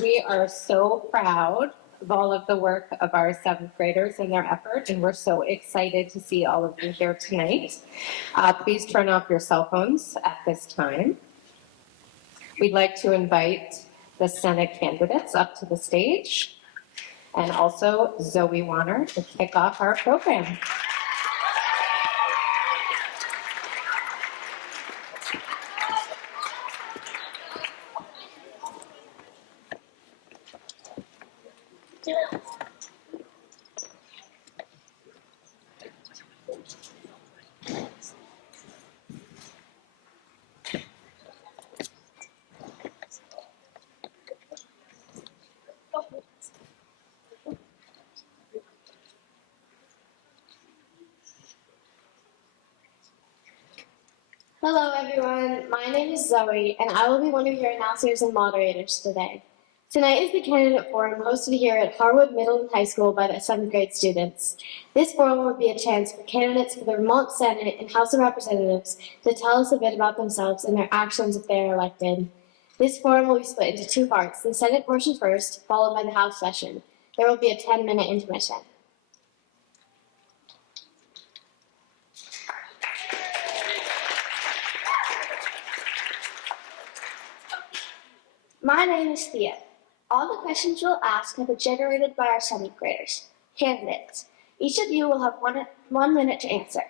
We are so proud of all of the work of our seventh graders and their effort, and we're so excited to see all of you here tonight. Please turn off your cell phones at this time. We'd like to invite the Senate candidates up to the stage, and also Zoe Warner to kick off our program. Hello everyone, my name is Zoe and I will be one of your announcers and moderators today. Tonight is the candidate forum hosted here at Harwood Middle and High School by the 7th grade students. This forum will be a chance for candidates for the Vermont Senate and House of Representatives to tell us a bit about themselves and their actions if they are elected. This forum will be split into two parts, the Senate portion first, followed by the House session. There will be a 10-minute intermission. My name is Thea. All the questions we'll ask have been generated by our 7th graders, candidates. Each of you will have one minute to answer.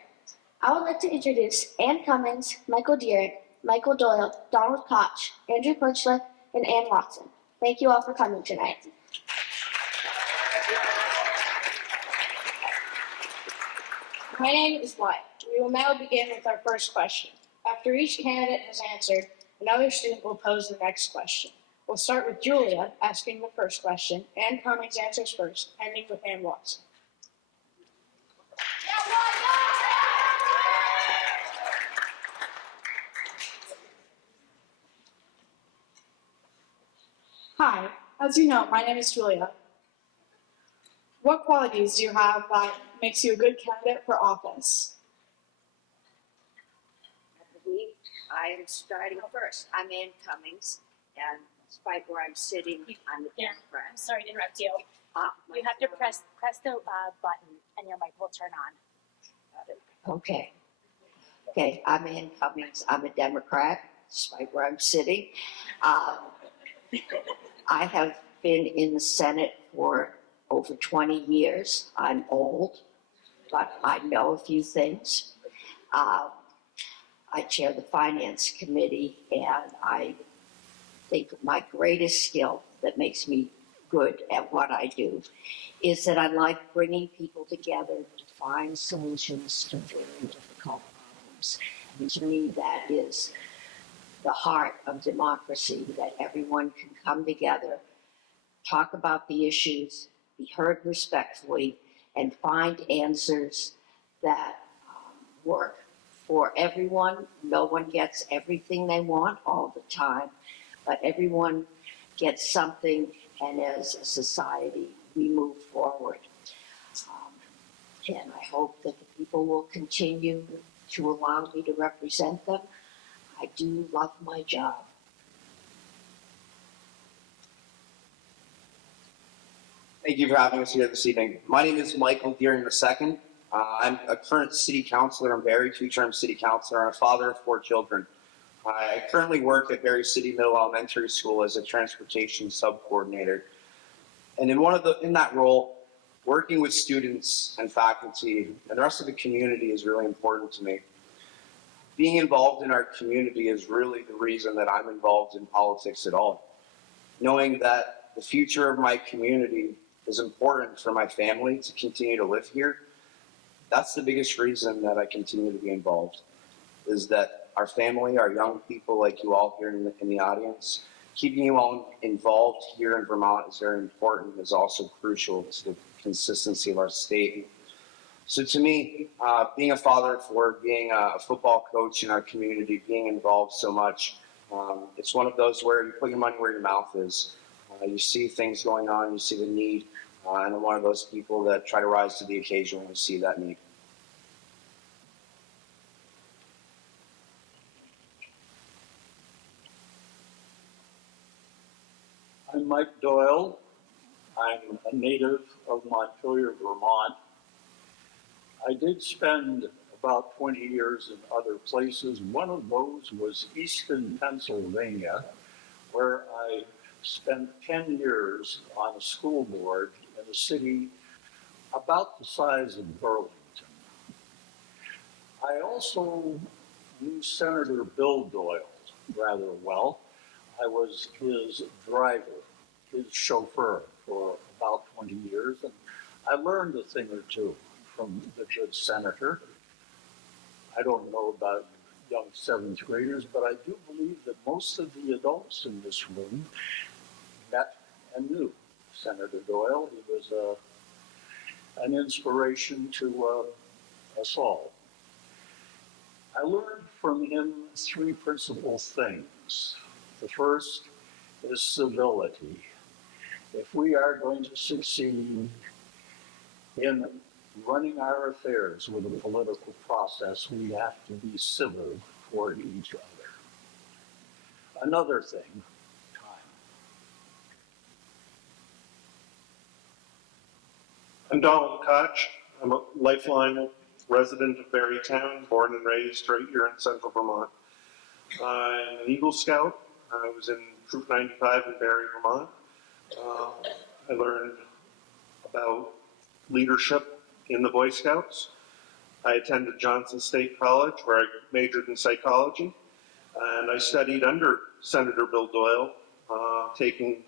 I would like to introduce Ann Cummings, Michael Deering, Michael Doyle, Donald Koch, Andrew Punchliff, and Ann Watson. Thank you all for coming tonight. My name is Wyatt. We will now begin with our first question. After each candidate has answered, another student will pose the next question. We'll start with Julia asking the first question. Ann Cummings answers first, ending with Ann Watson. Hi, as you know, my name is Julia. What qualities do you have that makes you a good candidate for office? I believe I am starting first. I'm Ann Cummings, and despite where I'm sitting, I'm a Democrat. I'm sorry to interrupt you. You have to press the button and your mic will turn on. Okay, I'm Ann Cummings. I'm a Democrat, despite where I'm sitting. I have been in the Senate for over 20 years. I'm old, but I know a few things. I chair the Finance Committee, and I think my greatest skill that makes me good at what I do is that I like bringing people together to find solutions to very difficult problems. And to me, that is the heart of democracy, that everyone can come together, talk about the issues, be heard respectfully, and find answers that work for everyone. No one gets everything they want all the time, but everyone gets something, and as a society, we move forward. And I hope that the people will continue to allow me to represent them. I do love my job. Thank you for having us here this evening. My name is Michael Deering II. I'm a current city councilor in Barrie, two-term city councilor, and a father of 4 children. I currently work at Barrie City Middle Elementary School as a transportation sub-coordinator. And in that role, working with students and faculty and the rest of the community is really important to me. Being involved in our community is really the reason that I'm involved in politics at all. Knowing that the future of my community is important for my family to continue to live here, that's the biggest reason that I continue to be involved, is that our family, our young people like you all here in the audience, keeping you all involved here in Vermont is very important, is also crucial to the consistency of our state. So to me, being a father of 4, being a football coach in our community, being involved so much, it's one of those where you put your money where your mouth is. You see things going on, you see the need, and I'm one of those people that try to rise to the occasion when we see that need. I'm I'm Mike Doyle. I'm a native of Montpelier, Vermont. I did spend about 20 years in other places. One of those was Easton, Pennsylvania, where I spent 10 years on a school board in a city about the size of Burlington. I also knew Senator Bill Doyle rather well. I was his driver, his chauffeur for about 20 years, and I learned a thing or two from the good senator. I don't know about young seventh graders, but I do believe that most of the adults in this room met and knew Senator Doyle. He was an inspiration to us all. I learned from him three principal things. The first is civility. If we are going to succeed in running our affairs with a political process, we have to be civil toward each other. Another thing, time. I'm Donald Koch. I'm a lifelong resident of Barrytown, born and raised right here in central Vermont. I'm an Eagle Scout. I was in Troop 95 in Barry, Vermont. I learned about leadership in the Boy Scouts. I attended Johnson State College, where I majored in psychology, and I studied under Senator Bill Doyle, taking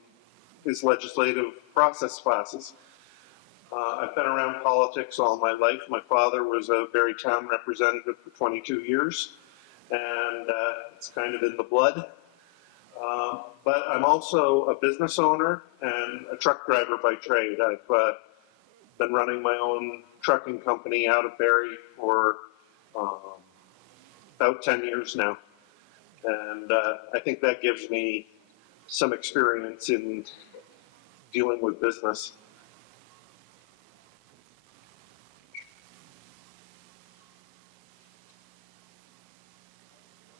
his legislative process classes. I've been around politics all my life. My father was a Barrytown representative for 22 years, and it's kind of in the blood. But I'm also a business owner and a truck driver by trade. I've been running my own trucking company out of Barrie for about 10 years now. And I think that gives me some experience in dealing with business.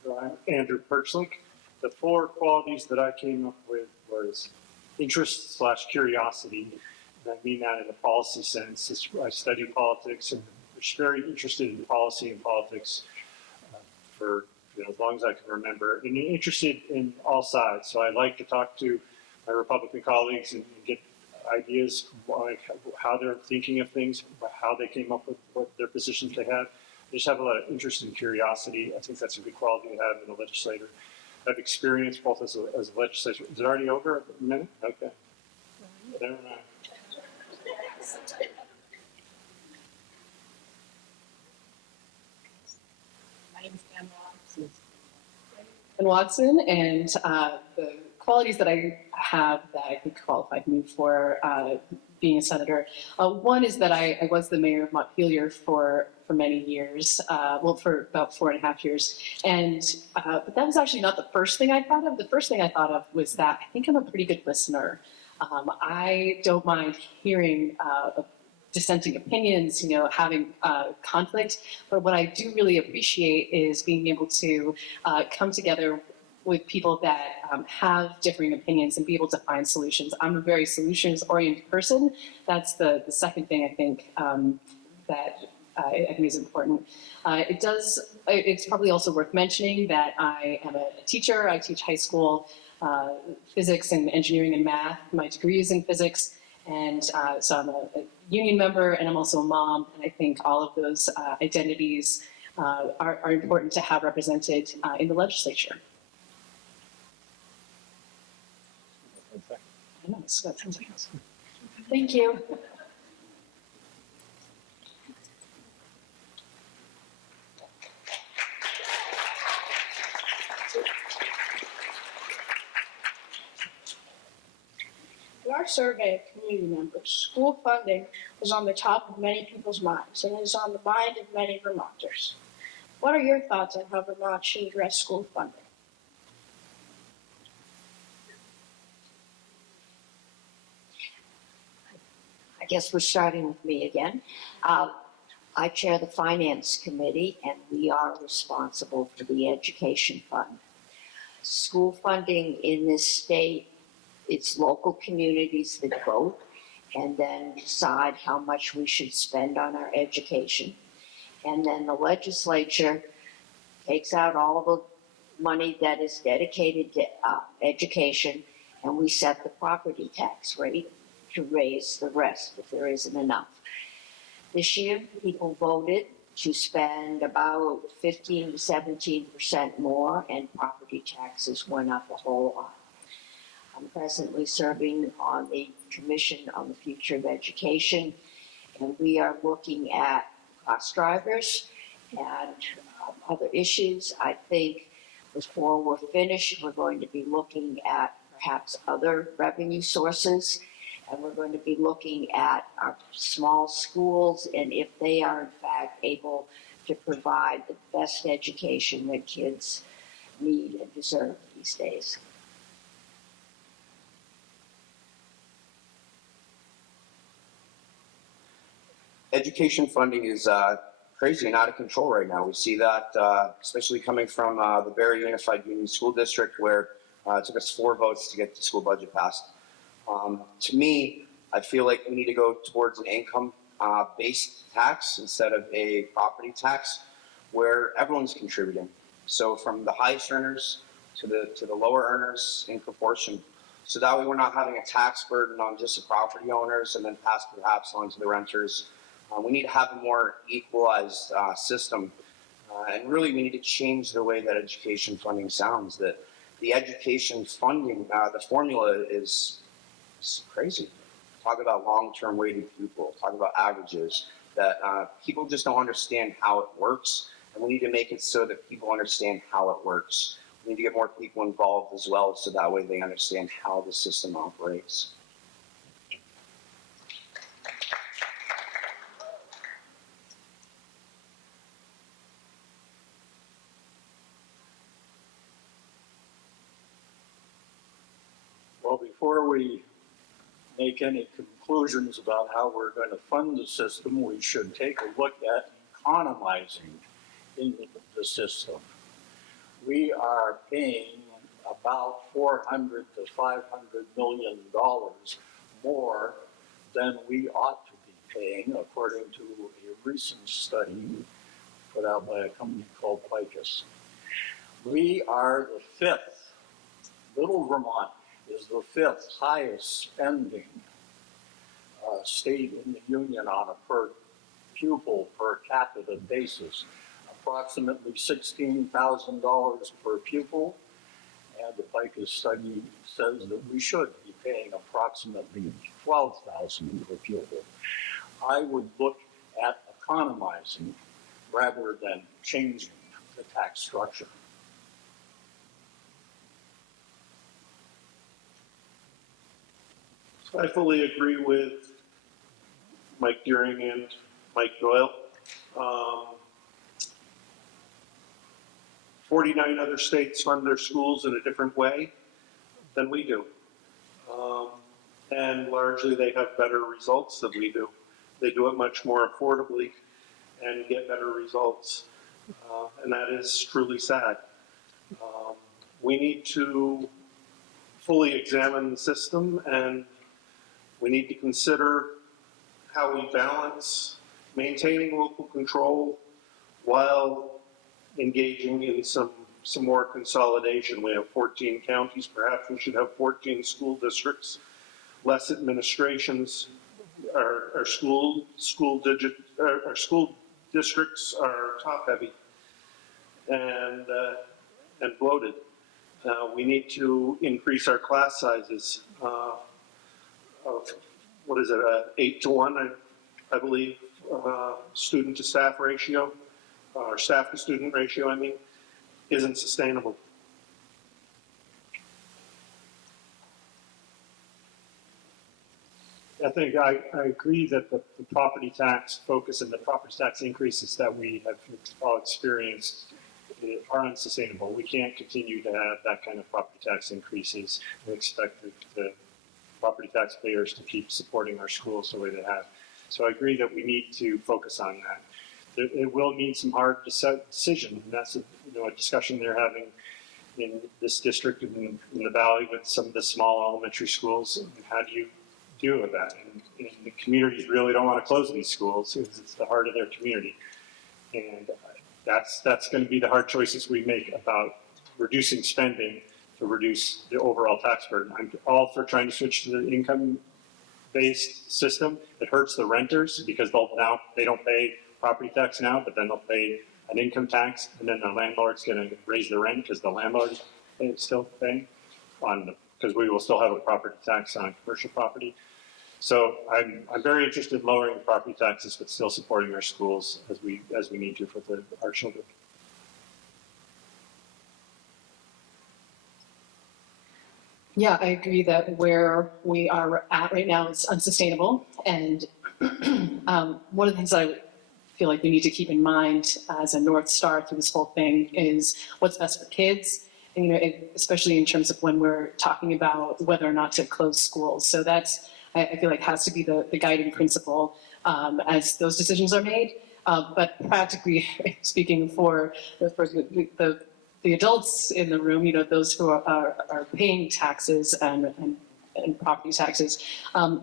I'm Andrew Perchlik. The four qualities that I came up with was interest / curiosity. And I mean that in a policy sense. I study politics and was very interested in policy and politics for as long as I can remember, and interested in all sides. So I like to talk to my Republican colleagues and get ideas like how they're thinking of things, how they came up with what their positions they had. I just have a lot of interest and curiosity. I think that's a good quality to have in a legislator. I have experience both as a legislator. Is it already over? A minute? Okay. Never mind. My name is Ann Watson, and the qualities that I have that I think qualified me for being a senator. One is that I was the mayor of Montpelier for many years, for about 4.5 years. But that was actually not the first thing I thought of. The first thing I thought of was that I think I'm a pretty good listener. I don't mind hearing dissenting opinions, having conflict. But what I do really appreciate is being able to come together with people that have differing opinions and be able to find solutions. I'm a very solutions-oriented person. That's the second thing I think that I think is important. It's probably also worth mentioning that I am a teacher. I teach high school physics and engineering and math. My degree is in physics. And so I'm a union member, and I'm also a mom. And I think all of those identities are important to have represented in the legislature. I know, it's got 10 seconds. Thank you. In our survey of community members, school funding was on the top of many people's minds and is on the mind of many Vermonters. What are your thoughts on how Vermont should address school funding? I guess we're starting with me again. I chair the Finance Committee, and we are responsible for the Education Fund. School funding in this state it's local communities that vote and then decide how much we should spend on our education. And then the legislature takes out all of the money that is dedicated to education, and we set the property tax rate to raise the rest if there isn't enough. This year, people voted to spend about 15 to 17% more, and property taxes went up a whole lot. I'm presently serving on the Commission on the Future of Education, and we are looking at cost drivers and other issues. I think before we're finished, we're going to be looking at perhaps other revenue sources, and we're going to be looking at our small schools and if they are in fact able to provide the best education that kids need and deserve these days. Education funding is crazy and out of control right now. We see that especially coming from the Barrie Unified Union School District, where it took us 4 votes to get the school budget passed. To me, I feel like we need to go towards an income-based tax instead of a property tax, where everyone's contributing. So from the highest earners to the lower earners in proportion. So that way we're not having a tax burden on just the property owners and then pass perhaps on to the renters. We need to have a more equalized system. And really we need to change the way that education funding sounds. That the education funding, the formula is crazy. Talk about long-term weighted pupil, talk about averages, that people just don't understand how it works. And we need to make it so that people understand how it works. We need to get more people involved as well, so that way they understand how the system operates. Well, before we make any conclusions about how we're going to fund the system, we should take a look at economizing in the system. We are paying about $400 to $500 million more than we ought to be paying, according to a recent study put out by a company called Picus. We are the 5th. Little Vermont is the 5th highest spending state in the union on a per pupil per capita basis. Approximately $16,000 per pupil, and the Picus study says that we should be paying approximately $12,000 per pupil. I would look at economizing rather than changing the tax structure. I fully agree with Mike Deering and Mike Doyle. 49 other states fund their schools in a different way than we do. And largely they have better results than we do. They do it much more affordably and get better results. And that is truly sad. We need to fully examine the system, and we need to consider how we balance maintaining local control while engaging in some more consolidation. We have 14 counties, perhaps we should have 14 school districts, less administrations. Our school districts are top heavy and bloated. We need to increase our class sizes of, what is it, 8 to 1, I believe, student to staff ratio, or staff to student ratio, I mean, isn't sustainable. I think I agree that the property tax focus and the property tax increases that we have all experienced are unsustainable. We can't continue to have that kind of property tax increases and expect the property taxpayers to keep supporting our schools the way they have. So I agree that we need to focus on that. It will need some hard decision, and that's a discussion they're having in this district in the valley with some of the small elementary schools. And how do you deal with that? And the communities really don't want to close these schools because it's the heart of their community. And that's going to be the hard choices we make about reducing spending to reduce the overall tax burden. I'm all for trying to switch to the income-based system. It hurts the renters because they don't pay property tax now, but then they'll pay an income tax, and then the landlord's going to raise the rent because the landlord is still paying because we will still have a property tax on commercial property. So I'm very interested in lowering the property taxes, but still supporting our schools as we need to for our children. Yeah, I agree that where we are at right now is unsustainable. And one of the things I feel like we need to keep in mind as a North Star through this whole thing is what's best for kids, and, especially in terms of when we're talking about whether or not to close schools. So that's, I feel like, has to be the guiding principle as those decisions are made. But practically speaking, for the adults in the room, those who are paying taxes and property taxes,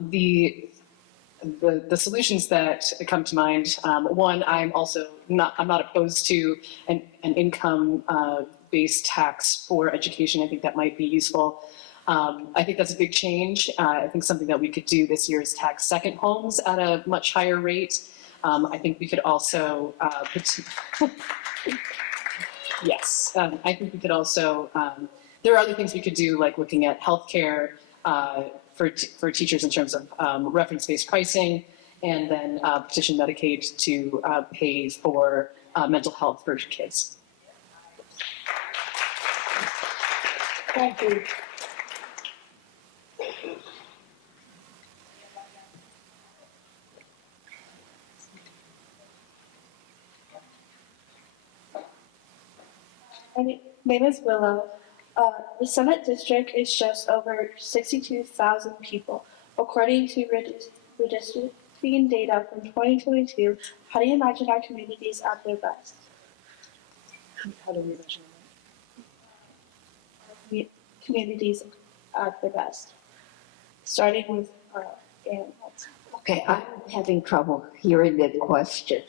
the solutions that come to mind. One, I'm not opposed to an income based tax for education. I think that might be useful. I think that's a big change. I think something that we could do this year is tax second homes at a much higher rate. I think we could also yes. I think we could also. There are other things we could do, like looking at healthcare for teachers in terms of reference-based pricing, and then petition Medicaid to pay for mental health for kids. Thank you. My name is Willow. The Summit District is just over 62,000 people. According to redistricting data from 2022, how do you imagine our communities at their best? How do we measure Communities at their best. Starting with Anne. Okay, I'm having trouble hearing the question.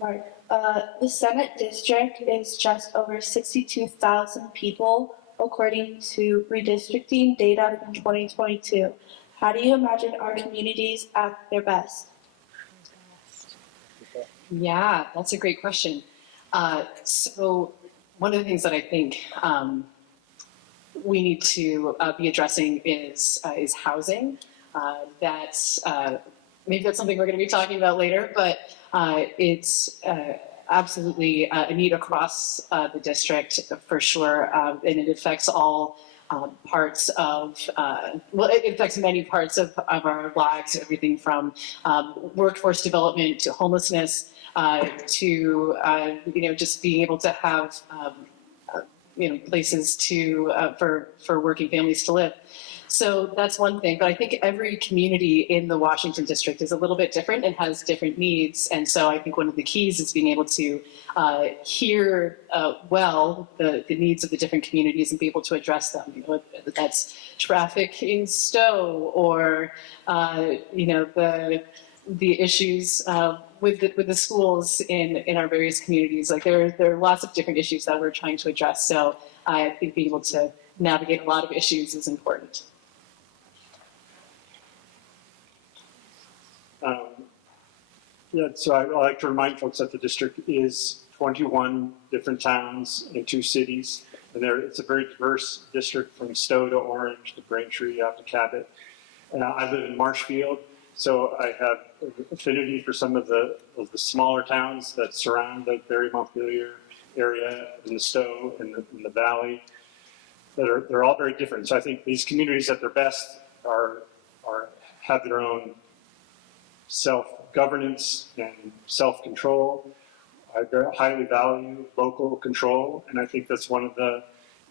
Mark. The Summit District is just over 62,000 people, according to redistricting data from 2022. How do you imagine our communities at their best? Yeah, that's a great question. So one of the things that I think we need to be addressing is housing. Maybe that's something we're going to be talking about later, but it's absolutely a need across the district for sure, and it affects all parts of, it affects many parts of our lives, everything from workforce development to homelessness to, just being able to have, places for working families to live. So that's one thing, but I think every community in the Washington district is a little bit different and has different needs. And so I think one of the keys is being able to hear well the needs of the different communities and be able to address them. Whether that's traffic in Stowe or the issues with the schools in our various communities. Like there are lots of different issues that we're trying to address. So I think being able to navigate a lot of issues is important. So I like to remind folks that the district is 21 different towns and 2 cities, and it's a very diverse district from Stowe to Orange to Braintree out to Cabot. And I live in Marshfield, so I have affinity for some of the smaller towns that surround the Barre Montpelier area in the Stowe and in the valley. They're all very different. So I think these communities at their best have their own self-governance and self-control. I highly value local control, and I think that's one of the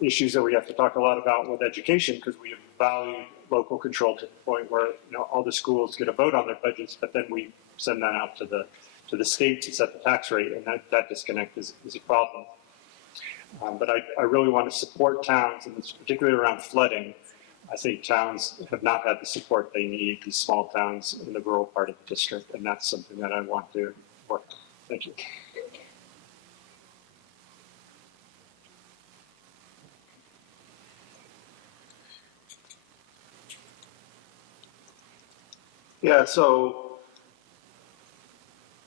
issues that we have to talk a lot about with education, because we have valued local control to the point where all the schools get a vote on their budgets, but then we send that out to the state to set the tax rate, and that disconnect is a problem. But I really want to support towns, and it's particularly around flooding. I think towns have not had the support they need, these small towns in the rural part of the district, and that's something that I want to work on. Thank you. Yeah, so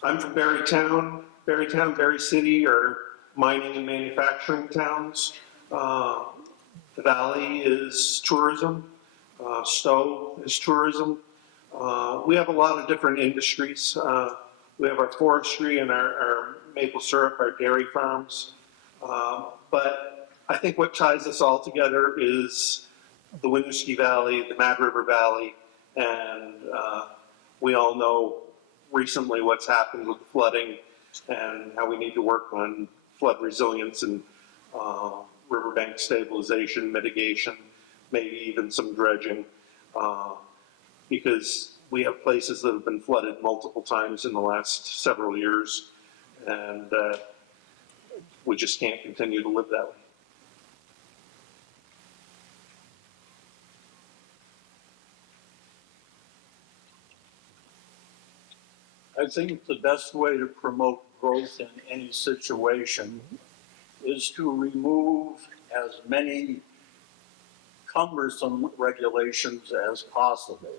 I'm from Barrytown. Barrytown, Berry City are mining and manufacturing towns. The valley is tourism. Stowe is tourism. We have a lot of different industries. We have our forestry and our maple syrup, our dairy farms. But I think what ties us all together is the Winooski Valley, the Mad River Valley, and we all know recently what's happened with the flooding and how we need to work on flood resilience and riverbank stabilization, mitigation, maybe even some dredging, because we have places that have been flooded multiple times in the last several years, and we just can't continue to live that way. I think the best way to promote growth in any situation is to remove as many cumbersome regulations as possible.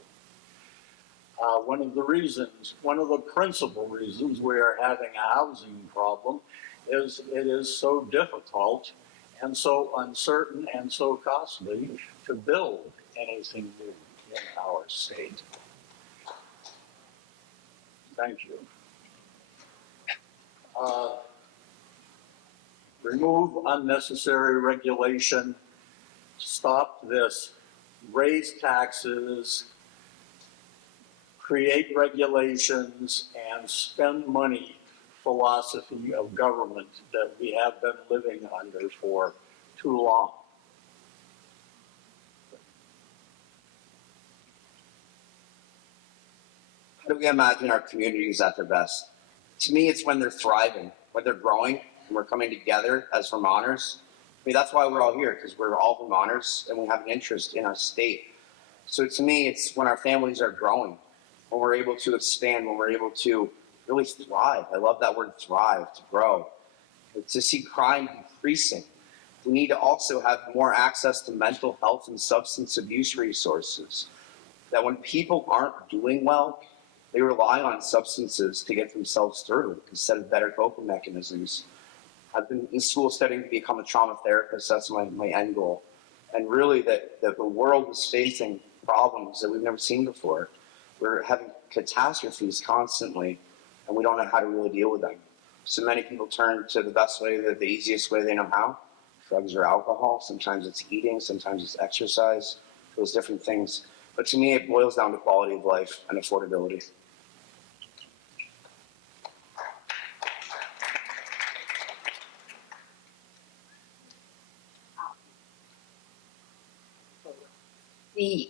One of the principal reasons we are having a housing problem is it is so difficult and so uncertain and so costly to build anything new in our state. Thank you. Remove unnecessary regulation, stop this, raise taxes, create regulations, and spend money philosophy of government that we have been living under for too long. How do we imagine our communities at their best? To me, it's when they're thriving, when they're growing, and we're coming together as Vermonters. I mean, that's why we're all here, because we're all Vermonters and we have an interest in our state. So to me, it's when our families are growing, when we're able to expand, when we're able to really thrive. I love that word thrive, to grow. To see crime decreasing. We need to also have more access to mental health and substance abuse resources. That when people aren't doing well, they rely on substances to get themselves through instead of better coping mechanisms. I've been in school studying to become a trauma therapist. That's my end goal. And really that the world is facing problems that we've never seen before. We're having catastrophes constantly, and we don't know how to really deal with them. So many people turn to the best way, the easiest way they know how. Drugs or alcohol. Sometimes it's eating, sometimes it's exercise, those different things. But to me, it boils down to quality of life and affordability. The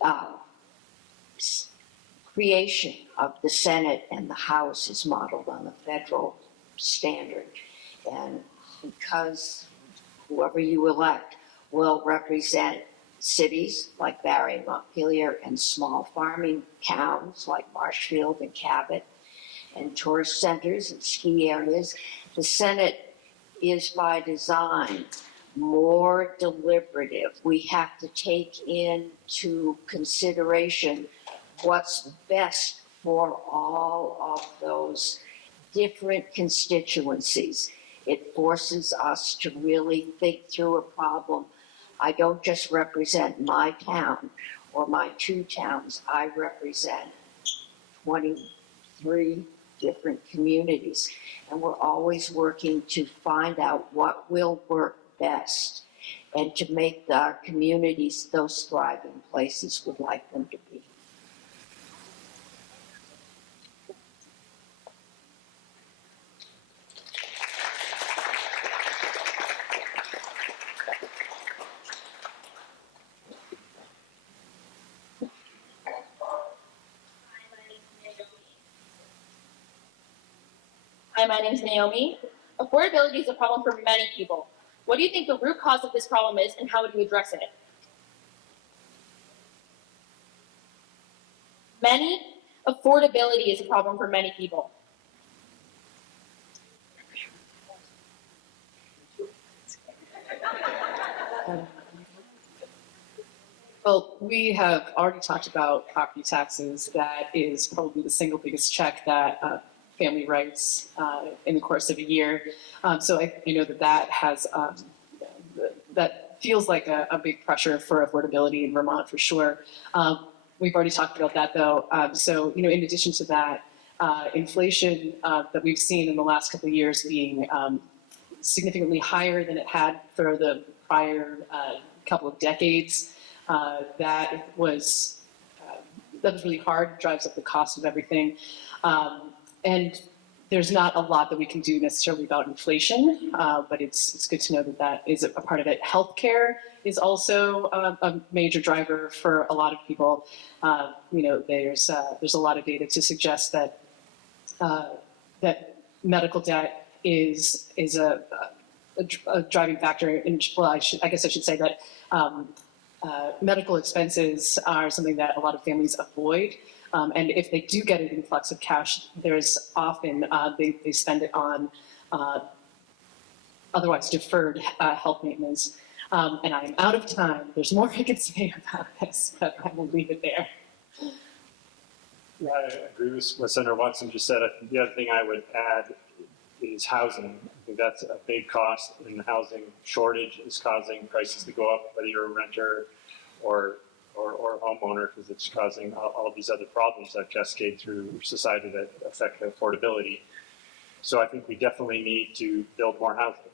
creation of the Senate and the House is modeled on the federal standard. And because whoever you elect will represent cities like Barre, Montpelier, and small farming towns like Marshfield and Cabot, and tourist centers and ski areas, the Senate is by design more deliberative. We have to take into consideration what's best for all of those different constituencies. It forces us to really think through a problem. I don't just represent my town or my two towns. I represent 23 different communities, and we're always working to find out what will work best and to make our communities those thriving places we'd like them to be. Hi, my name is Naomi. Affordability is a problem for many people. What do you think the root cause of this problem is, and how would you address it? Affordability is a problem for many people. Well, we have already talked about property taxes. That is probably the single biggest check that family writes in the course of a year. So I know that has that feels like a big pressure for affordability in Vermont for sure. We've already talked about that though. So in addition to that, inflation that we've seen in the last couple of years being significantly higher than it had for the prior couple of decades. That was really hard, drives up the cost of everything. And there's not a lot that we can do necessarily about inflation, but it's good to know that is a part of it. Healthcare is also a major driver for a lot of people. There's a lot of data to suggest that that medical debt is a driving factor. I guess I should say that. Medical expenses are something that a lot of families avoid. And if they do get an influx of cash, there's often, they spend it on otherwise deferred health maintenance. And I'm out of time. There's more I could say about this, but I will leave it there. Yeah, I agree with what Senator Watson just said. I think the other thing I would add is housing. I think that's a big cost, and the housing shortage is causing prices to go up, whether you're a renter or a homeowner, because it's causing all of these other problems that cascade through society that affect affordability. So I think we definitely need to build more housing.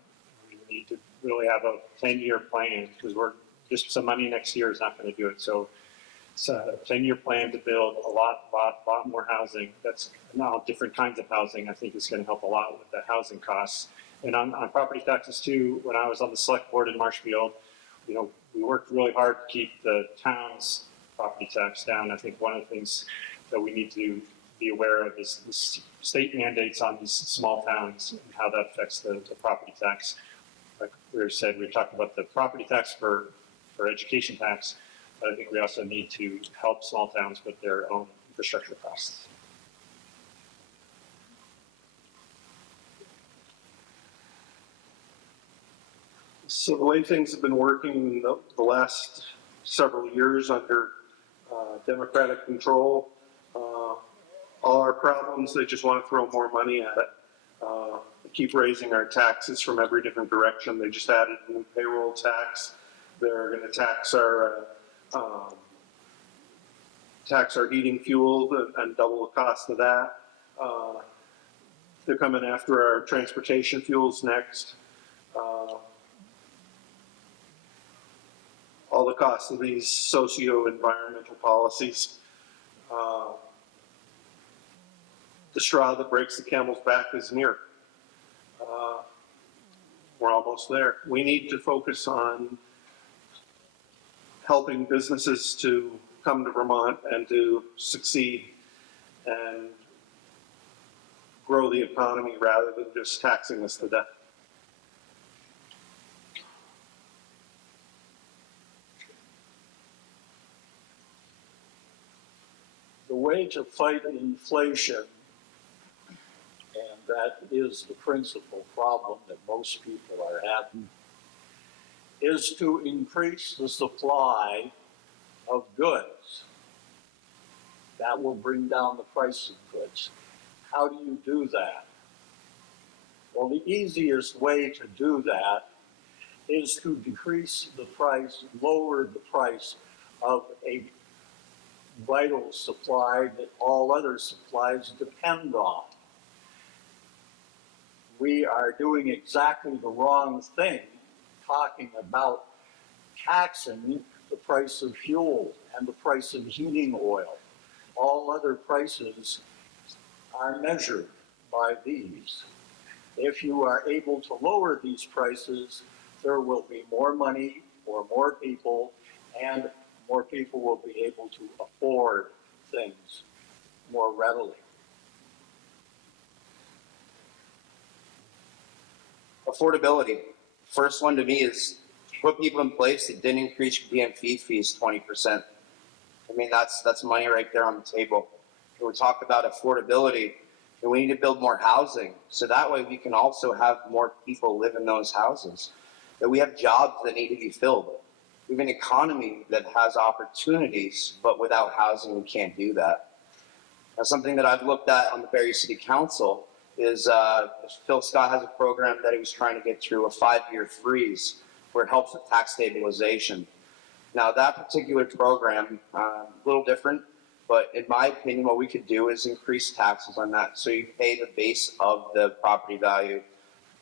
We need to really have a 10-year plan, because just some money next year is not going to do it. So it's a 10-year plan to build a lot more housing. That's now different kinds of housing. I think is going to help a lot with the housing costs. And on property taxes too, when I was on the select board in Marshfield, we worked really hard to keep the town's property tax down. I think one of the things that we need to be aware of is the state mandates on these small towns and how that affects the property tax. Like we said, we talked about the property tax for education tax, but I think we also need to help small towns with their own infrastructure costs. So the way things have been working the last several years under Democratic control, all our problems, they just want to throw more money at it. They keep raising our taxes from every different direction. They just added a new payroll tax. They're going to tax our heating fuel and double the cost of that. They're coming after our transportation fuels next. All the costs of these socio-environmental policies. The straw that breaks the camel's back is near. We're almost there. We need to focus on helping businesses to come to Vermont and to succeed and grow the economy rather than just taxing us to death. The way to fight inflation, and that is the principal problem that most people are having, is to increase the supply of goods. That will bring down the price of goods. How do you do that? Well, the easiest way to do that is to decrease the price, lower the price of a vital supply that all other supplies depend on. We are doing exactly the wrong thing talking about taxing the price of fuel and the price of heating oil. All other prices are measured by these. If you are able to lower these prices, there will be more money for more people, and more people will be able to afford things more readily. Affordability. First one to me is put people in place that didn't increase DMV fees 20%. I mean, that's money right there on the table. And we talk about affordability, and we need to build more housing so that way we can also have more people live in those houses. That we have jobs that need to be filled. We have an economy that has opportunities, but without housing, we can't do that. Now, something that I've looked at on the Barrie City Council is Phil Scott has a program that he was trying to get through, a 5-year freeze, where it helps with tax stabilization. Now, that particular program, a little different, but in my opinion, what we could do is increase taxes on that. So you pay the base of the property value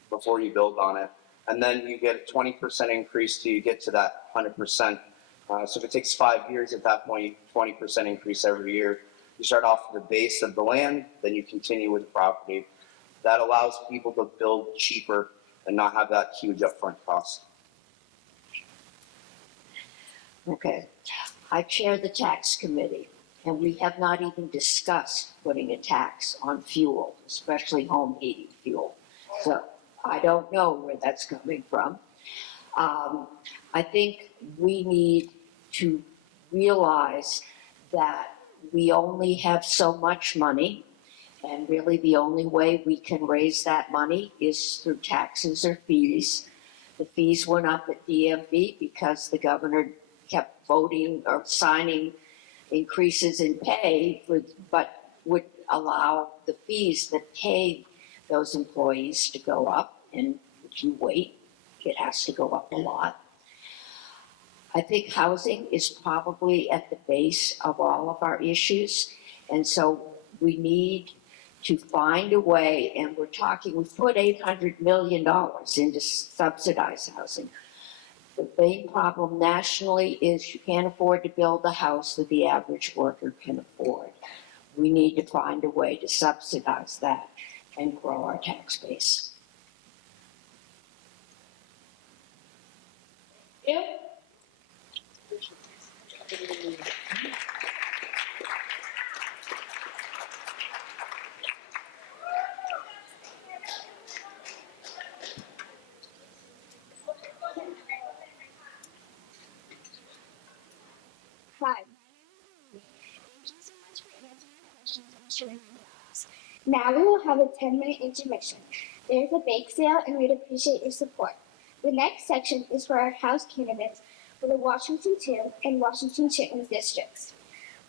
before you build on it. And then you get a 20% increase till you get to that 100%. So if it takes 5 years, at that point, 20% increase every year. You start off with the base of the land, then you continue with the property. That allows people to build cheaper and not have that huge upfront cost. Okay. I chair the tax committee, and we have not even discussed putting a tax on fuel, especially home heating fuel. So I don't know where that's coming from. I think we need to realize that we only have so much money, and really the only way we can raise that money is through taxes or fees. The fees went up at DMV because the governor kept voting or signing increases in pay, but would allow the fees that pay those employees to go up, and if you wait, it has to go up a lot. I think housing is probably at the base of all of our issues, and so we need to find a way, and we've put $800 million into subsidized housing. The main problem nationally is you can't afford to build a house that the average worker can afford. We need to find a way to subsidize that and grow our tax base. Ew. Hi. Thank you so much for answering our questions and sharing your class. Now we will have a 10-minute intermission. There is a bake sale and we'd appreciate your support. The next section is for our House candidates for the Washington 2 and Washington Chittenden districts.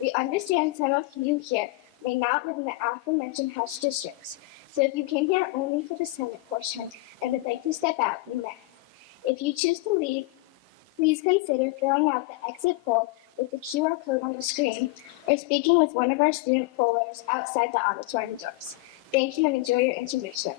We understand some of you here may not live in the aforementioned House districts, so if you came here only for the Senate portion and would like to step out, you may. If you choose to leave, please consider filling out the exit poll with the QR code on the screen or speaking with one of our student pollers outside the auditorium doors. Thank you and enjoy your intermission.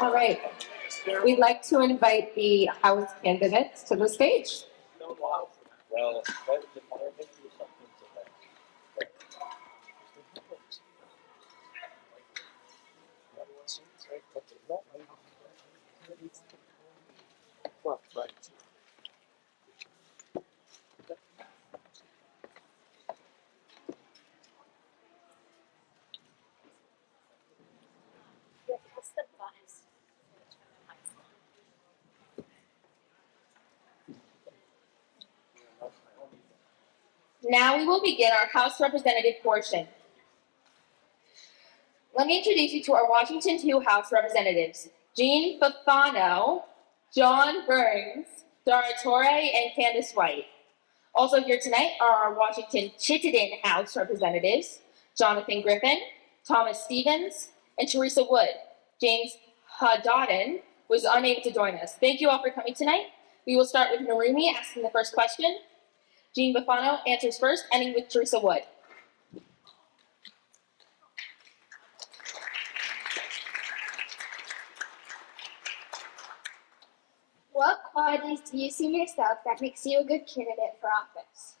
All right. We'd like to invite the House candidates to the stage. Well, right. Now we will begin our House Representative portion. Let me introduce you to our Washington 2 House Representatives, Jean Fafano, John Burns, Dara Torre, and Candace White. Also here tonight are our Washington Chittenden House Representatives, Jonathan Griffin, Thomas Stevens, and Teresa Wood. James Haddadin was unable to join us. Thank you all for coming tonight. We will start with Narumi asking the first question. Jean Bufano answers first, ending with Teresa Wood. What qualities do you see in yourself that makes you a good candidate for office?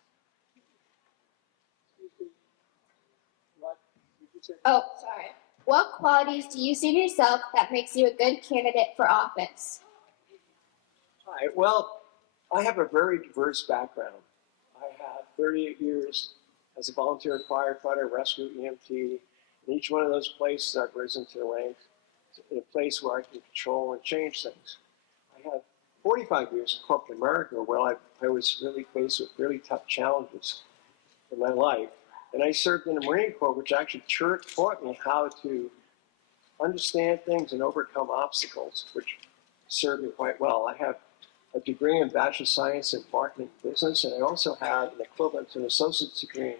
Oh, sorry. What qualities do you see in yourself that makes you a good candidate for office? Hi, well, I have a very diverse background. I have 38 years as a volunteer firefighter, rescue EMT. In each one of those places, I've risen to the rank in a place where I can control and change things. I have 45 years in corporate America where I was really faced with really tough challenges in my life. And I served in the Marine Corps, which actually taught me how to understand things and overcome obstacles, which served me quite well. I have a degree in Bachelor of Science in Marketing and Business, and I also have an equivalent to an associate's degree in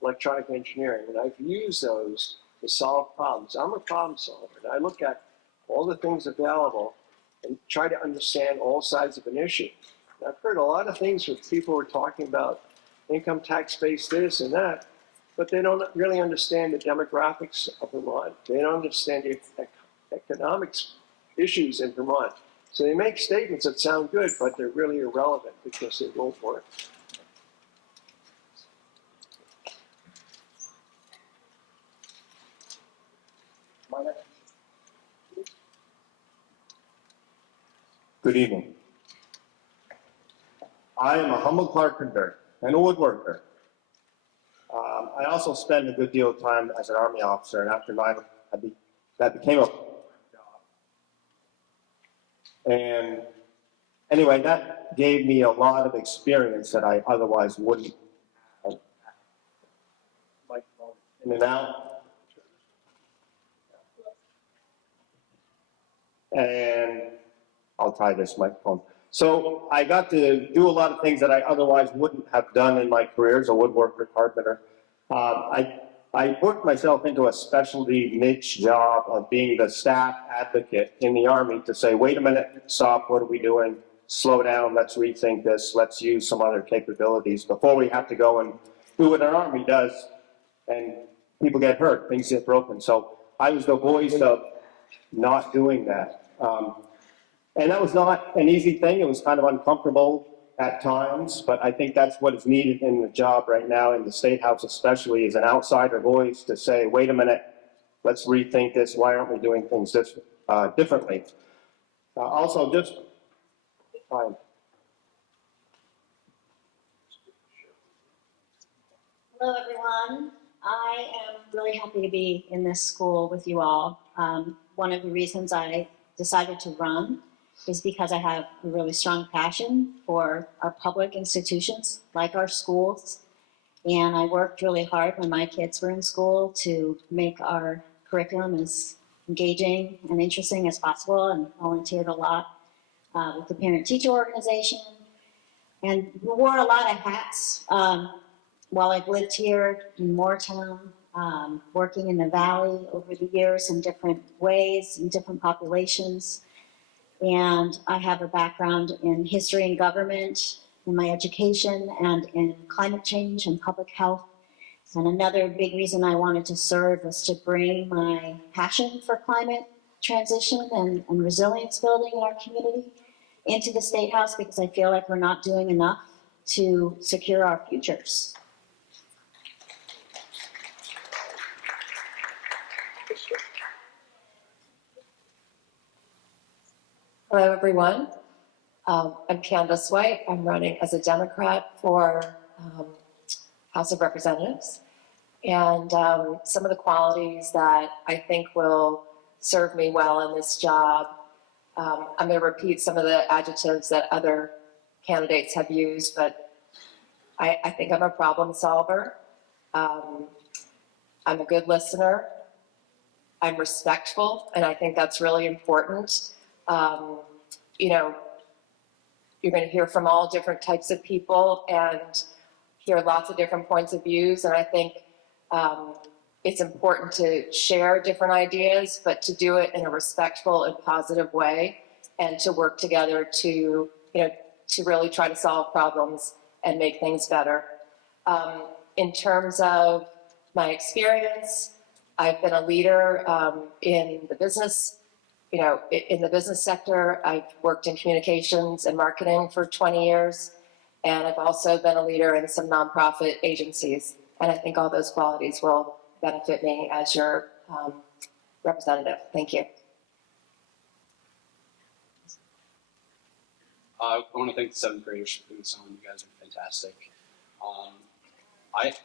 electronic engineering. And I've used those to solve problems. I'm a problem solver, and I look at all the things available and try to understand all sides of an issue. And I've heard a lot of things where people are talking about income tax-based this and that, but they don't really understand the demographics of Vermont. They don't understand the economics issues in Vermont. So they make statements that sound good, but they're really irrelevant because they won't work. Good evening. I am a humble carpenter and a woodworker. I also spent a good deal of time as an Army officer, and after 9/11, that became a job. And anyway, that gave me a lot of experience that I otherwise wouldn't have. Microphone in and out. And I'll try this microphone. So I got to do a lot of things that I otherwise wouldn't have done in my career as a woodworker, carpenter. I worked myself into a specialty niche job of being the staff advocate in the Army to say, wait a minute, stop, what are we doing? Slow down, let's rethink this, let's use some other capabilities before we have to go and do what an Army does and people get hurt, things get broken. So I was the voice of not doing that. And that was not an easy thing. It was kind of uncomfortable at times, but I think that's what is needed in the job right now in the State House especially, is an outsider voice to say, wait a minute, let's rethink this. Why aren't we doing things differently? Also, just fine. Hello, everyone. I am really happy to be in this school with you all. One of the reasons I decided to run is because I have a really strong passion for our public institutions, like our schools. And I worked really hard when my kids were in school to make our curriculum as engaging and interesting as possible, and volunteered a lot with the parent-teacher organization. And wore a lot of hats while I've lived here in Moortown, working in the Valley over the years in different ways, in different populations. And I have a background in history and government, in my education, and in climate change and public health. And another big reason I wanted to serve was to bring my passion for climate transition and resilience building in our community into the State House because I feel like we're not doing enough to secure our futures. Hello, everyone. I'm Candace White. I'm running as a Democrat for House of Representatives. And some of the qualities that I think will serve me well in this job, I'm going to repeat some of the adjectives that other candidates have used, but I think I'm a problem solver. I'm a good listener. I'm respectful, and I think that's really important. You know, you're going to hear from all different types of people and hear lots of different points of views. And I think it's important to share different ideas, but to do it in a respectful and positive way, and to work together to, you know, to really try to solve problems and make things better. In terms of my experience, I've been a leader in the business. You know, in the business sector, I've worked in communications and marketing for 20 years, and I've also been a leader in some nonprofit agencies. And I think all those qualities will benefit me as your representative. Thank you. I want to thank the seventh graders for putting this on. You guys are fantastic.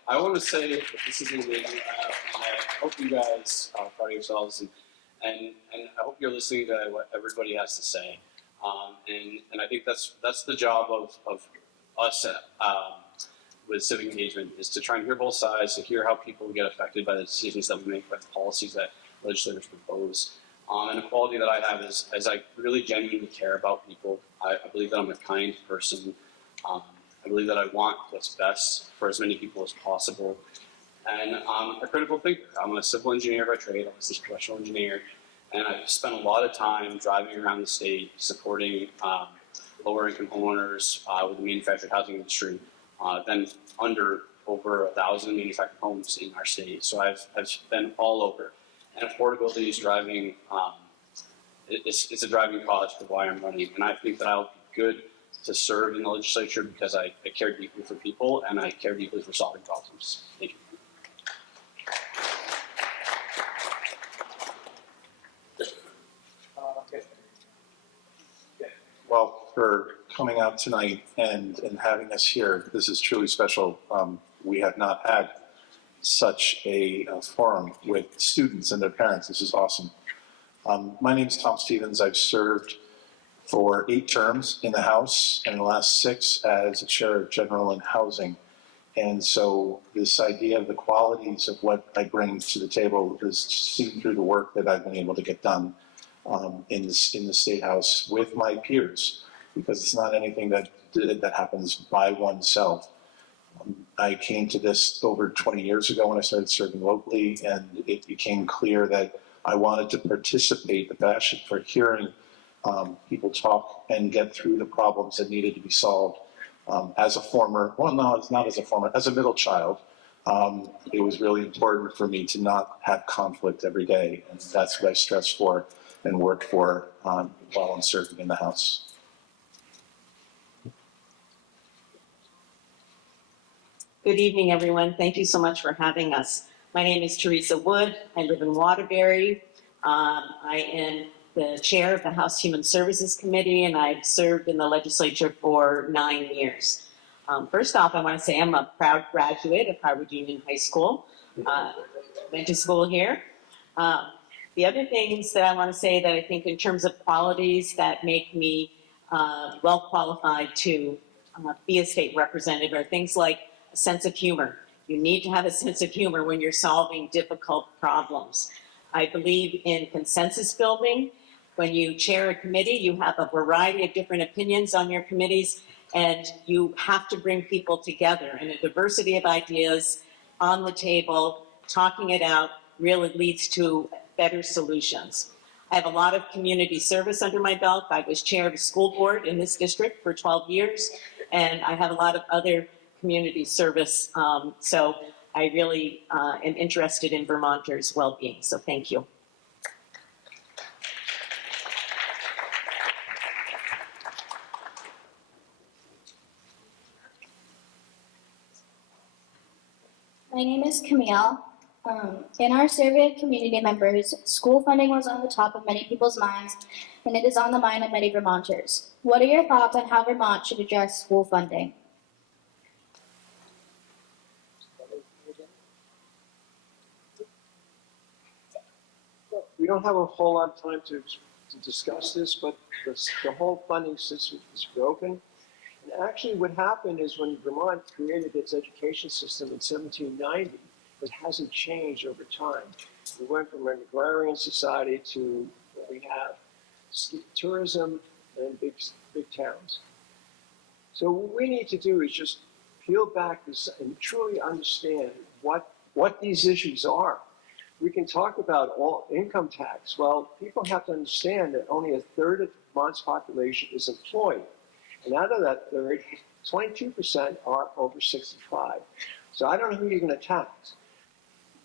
I want to say that this is an amazing lineup, and I hope you guys are proud of yourselves, and I hope you're listening to what everybody has to say. And I think that's the job of us with civic engagement, is to try and hear both sides, to hear how people get affected by the decisions that we make, by the policies that legislators propose. And a quality that I have is I really genuinely care about people. I believe that I'm a kind person. I believe that I want what's best for as many people as possible. And I'm a critical thinker. I'm a civil engineer by trade. I'm a professional engineer. And I've spent a lot of time driving around the state supporting lower income homeowners with the manufactured housing industry. Then under over 1,000 manufactured homes in our state. So I've been all over. And affordability is driving, it's a driving cause for why I'm running. And I think that I'll be good to serve in the legislature because I care deeply for people and I care deeply for solving problems. Thank you. Well, for coming out tonight and having us here, this is truly special. We have not had such a forum with students and their parents. This is awesome. My name is Tom Stevens. I've served for 8 terms in the House and the last 6 as chair of General and Housing. And so this idea of the qualities of what I bring to the table is seen through the work that I've been able to get done in the State House with my peers, because it's not anything that happens by oneself. I came to this over 20 years ago when I started serving locally, and it became clear that I wanted to participate, the passion for hearing people talk and get through the problems that needed to be solved. As a former, well, no, it's not as a former, as a middle child, it was really important for me to not have conflict every day. And that's what I stressed for and worked for while I'm serving in the House. Good evening, everyone. Thank you so much for having us. My name is Teresa Wood. I live in Waterbury. I am the chair of the House Human Services Committee, and I've served in the legislature for 9 years. First off, I want to say I'm a proud graduate of Harvard Union High School. Went to school here. The other things that I want to say that I think in terms of qualities that make me well qualified to be a state representative are things like a sense of humor. You need to have a sense of humor when you're solving difficult problems. I believe in consensus building. When you chair a committee, you have a variety of different opinions on your committees, and you have to bring people together. And a diversity of ideas on the table, talking it out, really leads to better solutions. I have a lot of community service under my belt. I was chair of a school board in this district for 12 years, and I have a lot of other community service. So I really am interested in Vermonters' well-being. So thank you. My name is Camille. In our survey of community members, school funding was on the top of many people's minds, and it is on the mind of many Vermonters. What are your thoughts on how Vermont should address school funding? We don't have a whole lot of time to discuss this, but the whole funding system is broken. And actually what happened is when Vermont created its education system in 1790, it hasn't changed over time. We went from an agrarian society to what we have, tourism and big towns. So what we need to do is just peel back this and truly understand what these issues are. We can talk about all income tax. Well, people have to understand that only a third of Vermont's population is employed. And out of that third, 22% are over 65. So I don't know who you're going to tax.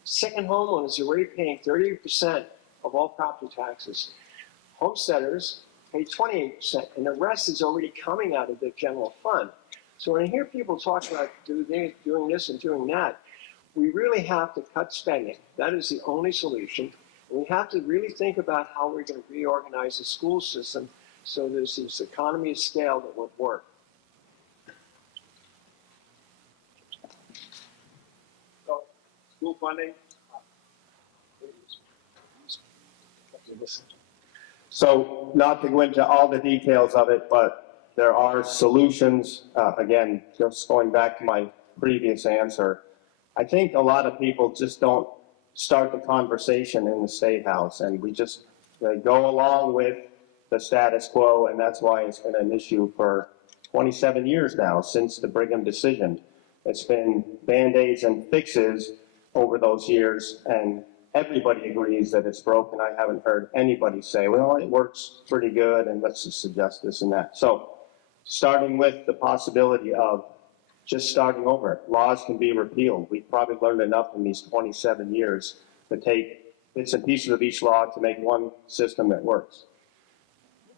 Second homeowners are already paying 30% of all property taxes. Homesteaders pay 28%, and the rest is already coming out of the general fund. So when I hear people talk about doing this and doing that, we really have to cut spending. That is the only solution. And we have to really think about how we're going to reorganize the school system so there's this economy of scale that would work. So, school funding. So not to go into all the details of it, but there are solutions. Again, just going back to my previous answer, I think a lot of people just don't start the conversation in the State House, and we just go along with the status quo, and that's why it's been an issue for 27 years now, since the Brigham decision. It's been Band-Aids and fixes over those years, and everybody agrees that it's broken. I haven't heard anybody say, well, it works pretty good, and let's just suggest this and that. So starting with the possibility of just starting over. Laws can be repealed. We've probably learned enough in these 27 years to take bits and pieces of each law to make one system that works.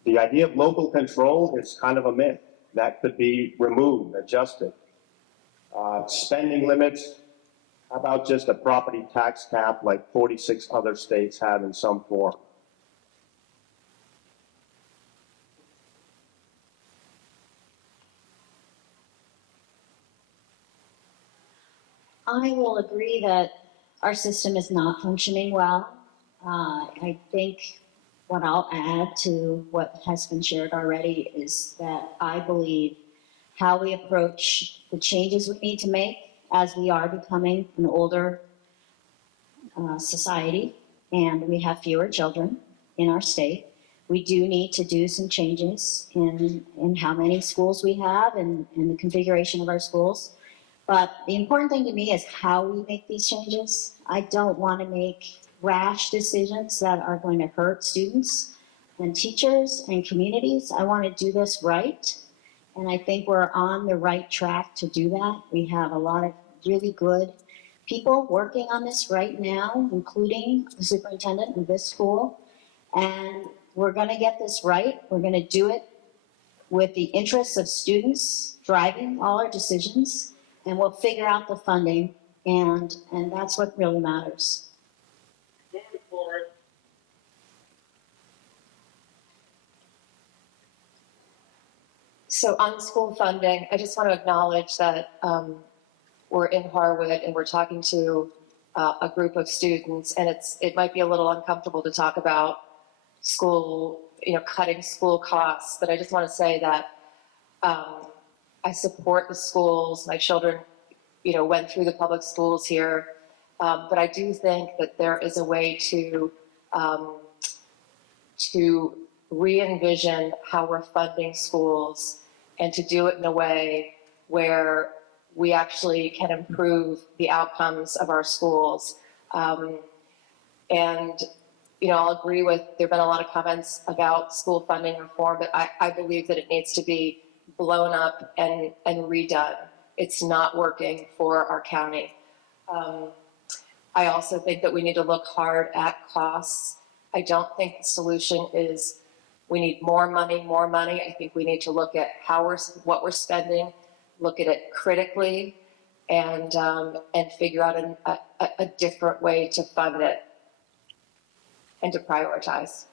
The idea of local control is kind of a myth. That could be removed, adjusted. Spending limits, how about just a property tax cap like 46 other states have in some form? I will agree that our system is not functioning well. I think what I'll add to what has been shared already is that I believe how we approach the changes we need to make as we are becoming an older society and we have fewer children in our state. We do need to do some changes in how many schools we have and the configuration of our schools. But the important thing to me is how we make these changes. I don't want to make rash decisions that are going to hurt students and teachers and communities. I want to do this right. And I think we're on the right track to do that. We have a lot of really good people working on this right now, including the superintendent of this school. And we're going to get this right. We're going to do it with the interests of students driving all our decisions. And we'll figure out the funding, and that's what really matters. So on school funding, I just want to acknowledge that we're in Harwood and we're talking to a group of students, and it might be a little uncomfortable to talk about school, cutting school costs, but I just want to say that I support the schools. My children, went through the public schools here, but I do think that there is a way to re-envision how we're funding schools and to do it in a way where we actually can improve the outcomes of our schools. And I'll agree with, there have been a lot of comments about school funding reform, but I believe that it needs to be blown up and redone. It's not working for our county. I also think that we need to look hard at costs. I don't think the solution is we need more money. I think we need to look at what we're spending, look at it critically, and figure out a different way to fund it and to prioritize.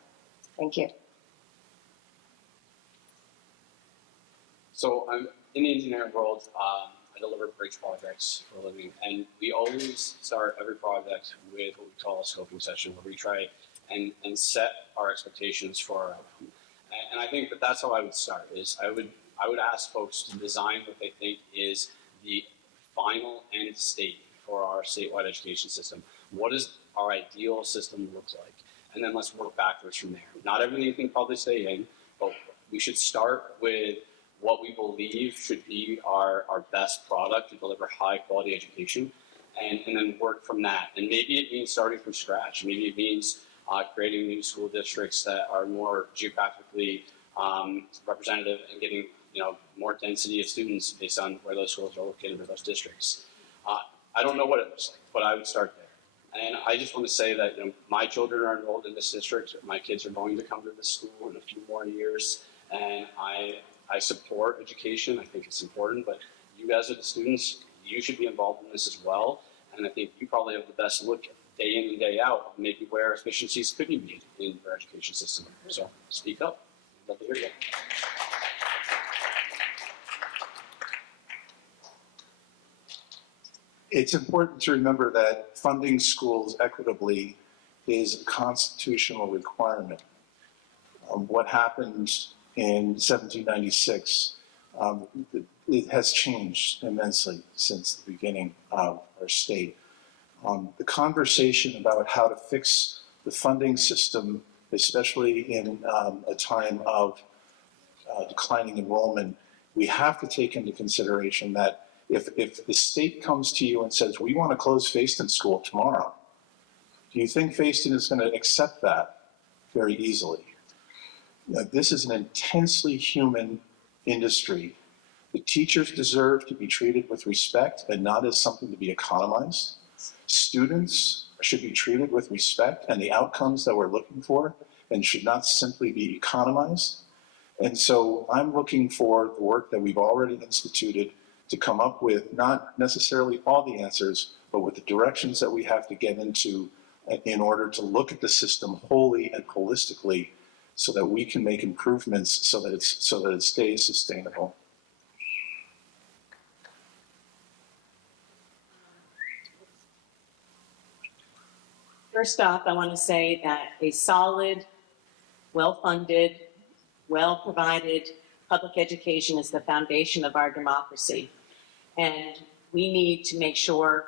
Thank you. So I'm in the engineering world. I deliver bridge projects for a living, and we always start every project with what we call a scoping session, where we try and set our expectations for our outcome. And I think that that's how I would start. Is I would ask folks to design what they think is the final end state for our statewide education system. What does our ideal system look like? And then let's work backwards from there. Not everything can probably stay in, but we should start with what we believe should be our best product to deliver high quality education, and then work from that. And maybe it means starting from scratch. Maybe it means creating new school districts that are more geographically representative and getting more density of students based on where those schools are located or those districts. I don't know what it looks like, but I would start there. And I just want to say that my children are enrolled in this district. My kids are going to come to this school in a few more years, and I support education. I think it's important, but you guys are the students. You should be involved in this as well. And I think you probably have the best look day in and day out of maybe where efficiencies could be made in your education system. So speak up. I'd love to hear you. It's important to remember that funding schools equitably is a constitutional requirement. What happened in 1796, it has changed immensely since the beginning of our state. The conversation about how to fix the funding system, especially in a time of declining enrollment, we have to take into consideration that if the state comes to you and says, we want to close Fayston School tomorrow, do you think Fayston is going to accept that very easily? This is an intensely human industry. The teachers deserve to be treated with respect and not as something to be economized. Students should be treated with respect and the outcomes that we're looking for, and should not simply be economized. And so I'm looking for the work that we've already instituted to come up with not necessarily all the answers, but with the directions that we have to get into in order to look at the system wholly and holistically, so that we can make improvements so that it stays sustainable. First off, I want to say that a solid, well-funded, well-provided public education is the foundation of our democracy. And we need to make sure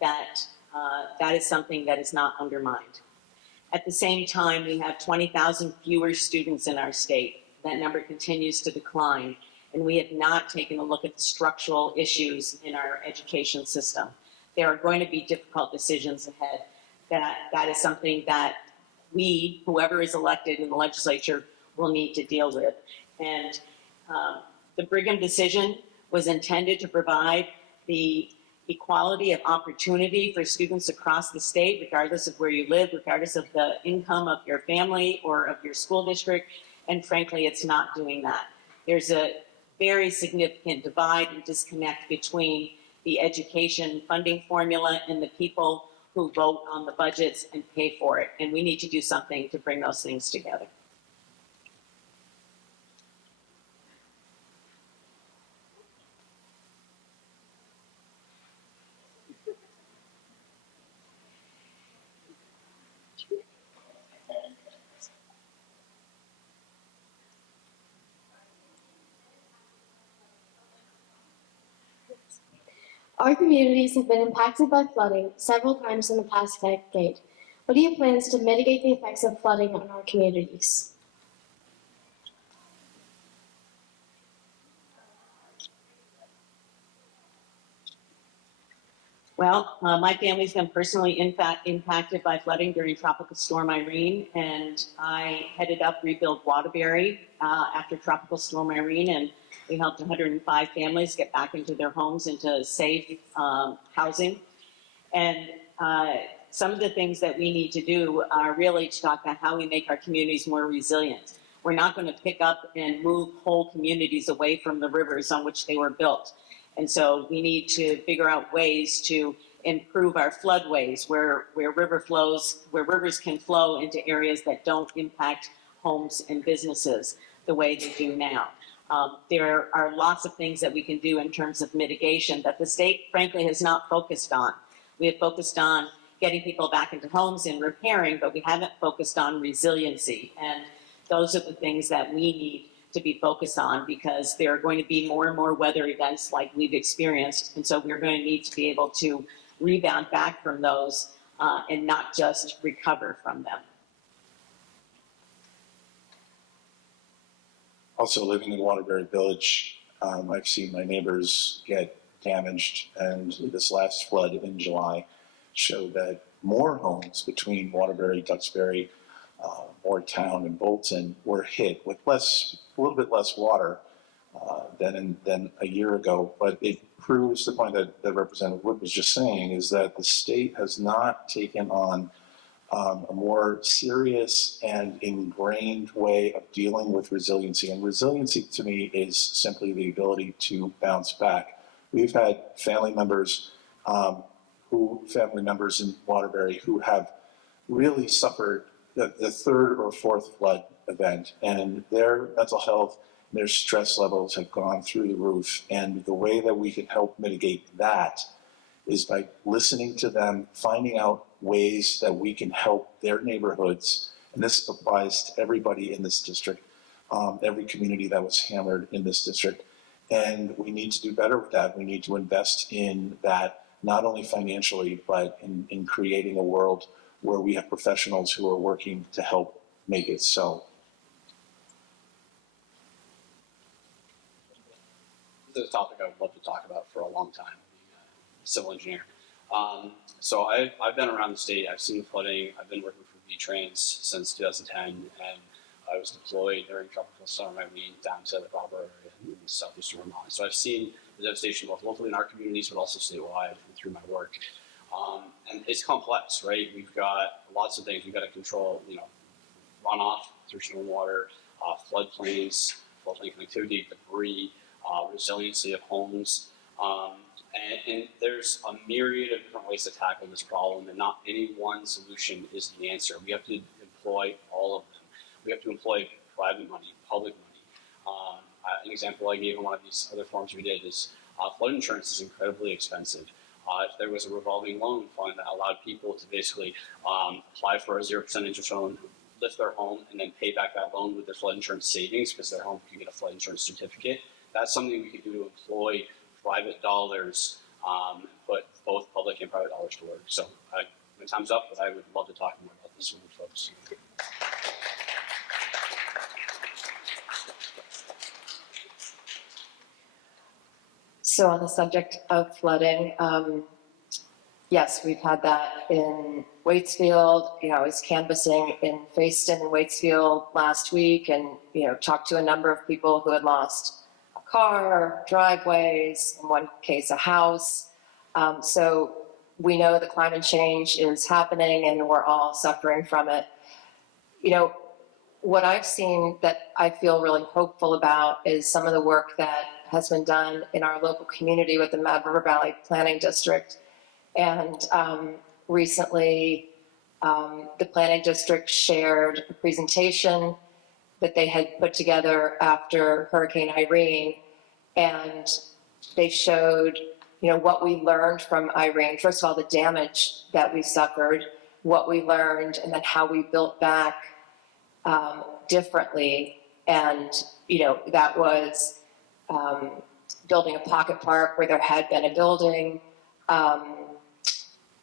that that is something that is not undermined. At the same time, we have 20,000 fewer students in our state. That number continues to decline, and we have not taken a look at the structural issues in our education system. There are going to be difficult decisions ahead. That is something that we, whoever is elected in the legislature, will need to deal with. And the Brigham decision was intended to provide the equality of opportunity for students across the state, regardless of where you live, regardless of the income of your family or of your school district. And frankly, it's not doing that. There's a very significant divide and disconnect between the education funding formula and the people who vote on the budgets and pay for it. And we need to do something to bring those things together. Our communities have been impacted by flooding several times in the past decade. What are your plans to mitigate the effects of flooding on our communities? Well, my family's been personally impacted by flooding during Tropical Storm Irene, and I headed up Rebuild Waterbury after Tropical Storm Irene, and we helped 105 families get back into their homes, into safe housing. And some of the things that we need to do are really to talk about how we make our communities more resilient. We're not going to pick up and move whole communities away from the rivers on which they were built. And so we need to figure out ways to improve our floodways where rivers can flow into areas that don't impact homes and businesses the way they do now. There are lots of things that we can do in terms of mitigation that the state, frankly, has not focused on. We have focused on getting people back into homes and repairing, but we haven't focused on resiliency. And those are the things that we need to be focused on, because there are going to be more and more weather events like we've experienced. And so we're going to need to be able to rebound back from those and not just recover from them. Also, living in Waterbury Village, I've seen my neighbors get damaged, and this last flood in July showed that more homes between Waterbury, Duxbury, Moortown, and Bolton were hit with a little bit less water than a year ago. But it proves the point that Representative Wood was just saying, is that the state has not taken on a more serious and ingrained way of dealing with resiliency. And resiliency to me is simply the ability to bounce back. We've had family members in Waterbury who have really suffered the third or fourth flood event, and their mental health, their stress levels have gone through the roof. And the way that we can help mitigate that is by listening to them, finding out ways that we can help their neighborhoods. And this applies to everybody in this district, every community that was hammered in this district. And we need to do better with that. We need to invest in that, not only financially, but in creating a world where we have professionals who are working to help make it so. This is a topic I would love to talk about for a long time, being a civil engineer. So I've been around the state. I've seen flooding. I've been working for V-Trains since 2010, and I was deployed during Tropical Storm Irene down to the Barbara area in southeastern Vermont. So I've seen the devastation both locally in our communities, but also statewide and through my work. And it's complex, right? We've got lots of things we've got to control. Runoff through stormwater, floodplains connectivity, debris, resiliency of homes. And there's a myriad of different ways to tackle this problem, and not any one solution is the answer. We have to employ all of them. We have to employ private money, public money. An example I gave in one of these other forums we did is flood insurance is incredibly expensive. If there was a revolving loan fund that allowed people to basically apply for a 0% interest loan, lift their home, and then pay back that loan with their flood insurance savings because their home could get a flood insurance certificate, that's something we could do to employ private dollars and put both public and private dollars to work. So my time's up, but I would love to talk more about this with folks. So on the subject of flooding, yes, we've had that in Waitsfield. I was canvassing in Facein and Waitsfield last week, and talked to a number of people who had lost a car, driveways, in one case a house. So we know that climate change is happening, and we're all suffering from it. What I've seen that I feel really hopeful about is some of the work that has been done in our local community with the Mad River Valley Planning District. And recently, the Planning District shared a presentation that they had put together after Hurricane Irene. And they showed, what we learned from Irene. First of all, the damage that we suffered, what we learned, and then how we built back differently. And, that was building a pocket park where there had been a building,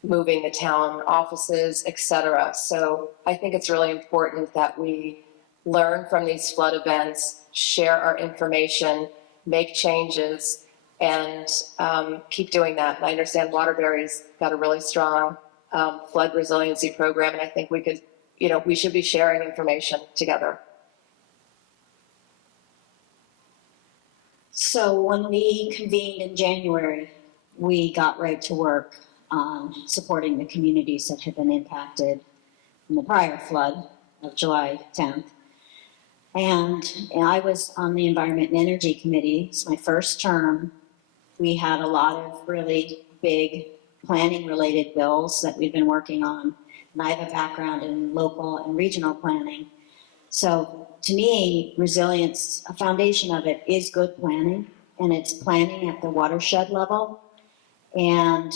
moving the town offices, etc. So I think it's really important that we learn from these flood events, share our information, make changes, and keep doing that. And I understand Waterbury's got a really strong flood resiliency program, and I think we should be sharing information together. So when we convened in January, we got right to work on supporting the communities that had been impacted in the prior flood of July 10th. And I was on the Environment and Energy Committee. It's my first term we had a lot of really big planning related bills that we've been working on. And I have a background in local and regional planning. So to me, resilience, a foundation of it is good planning, and it's planning at the watershed level. And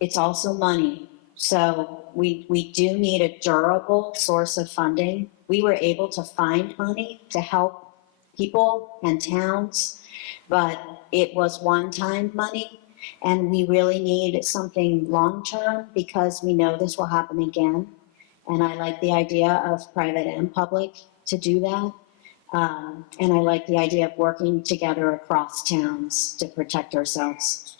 it's also money. So we do need a durable source of funding. We were able to find money to help people and towns, but it was one-time money, and we really need something long-term because we know this will happen again. And I like the idea of private and public to do that. And I like the idea of working together across towns to protect ourselves.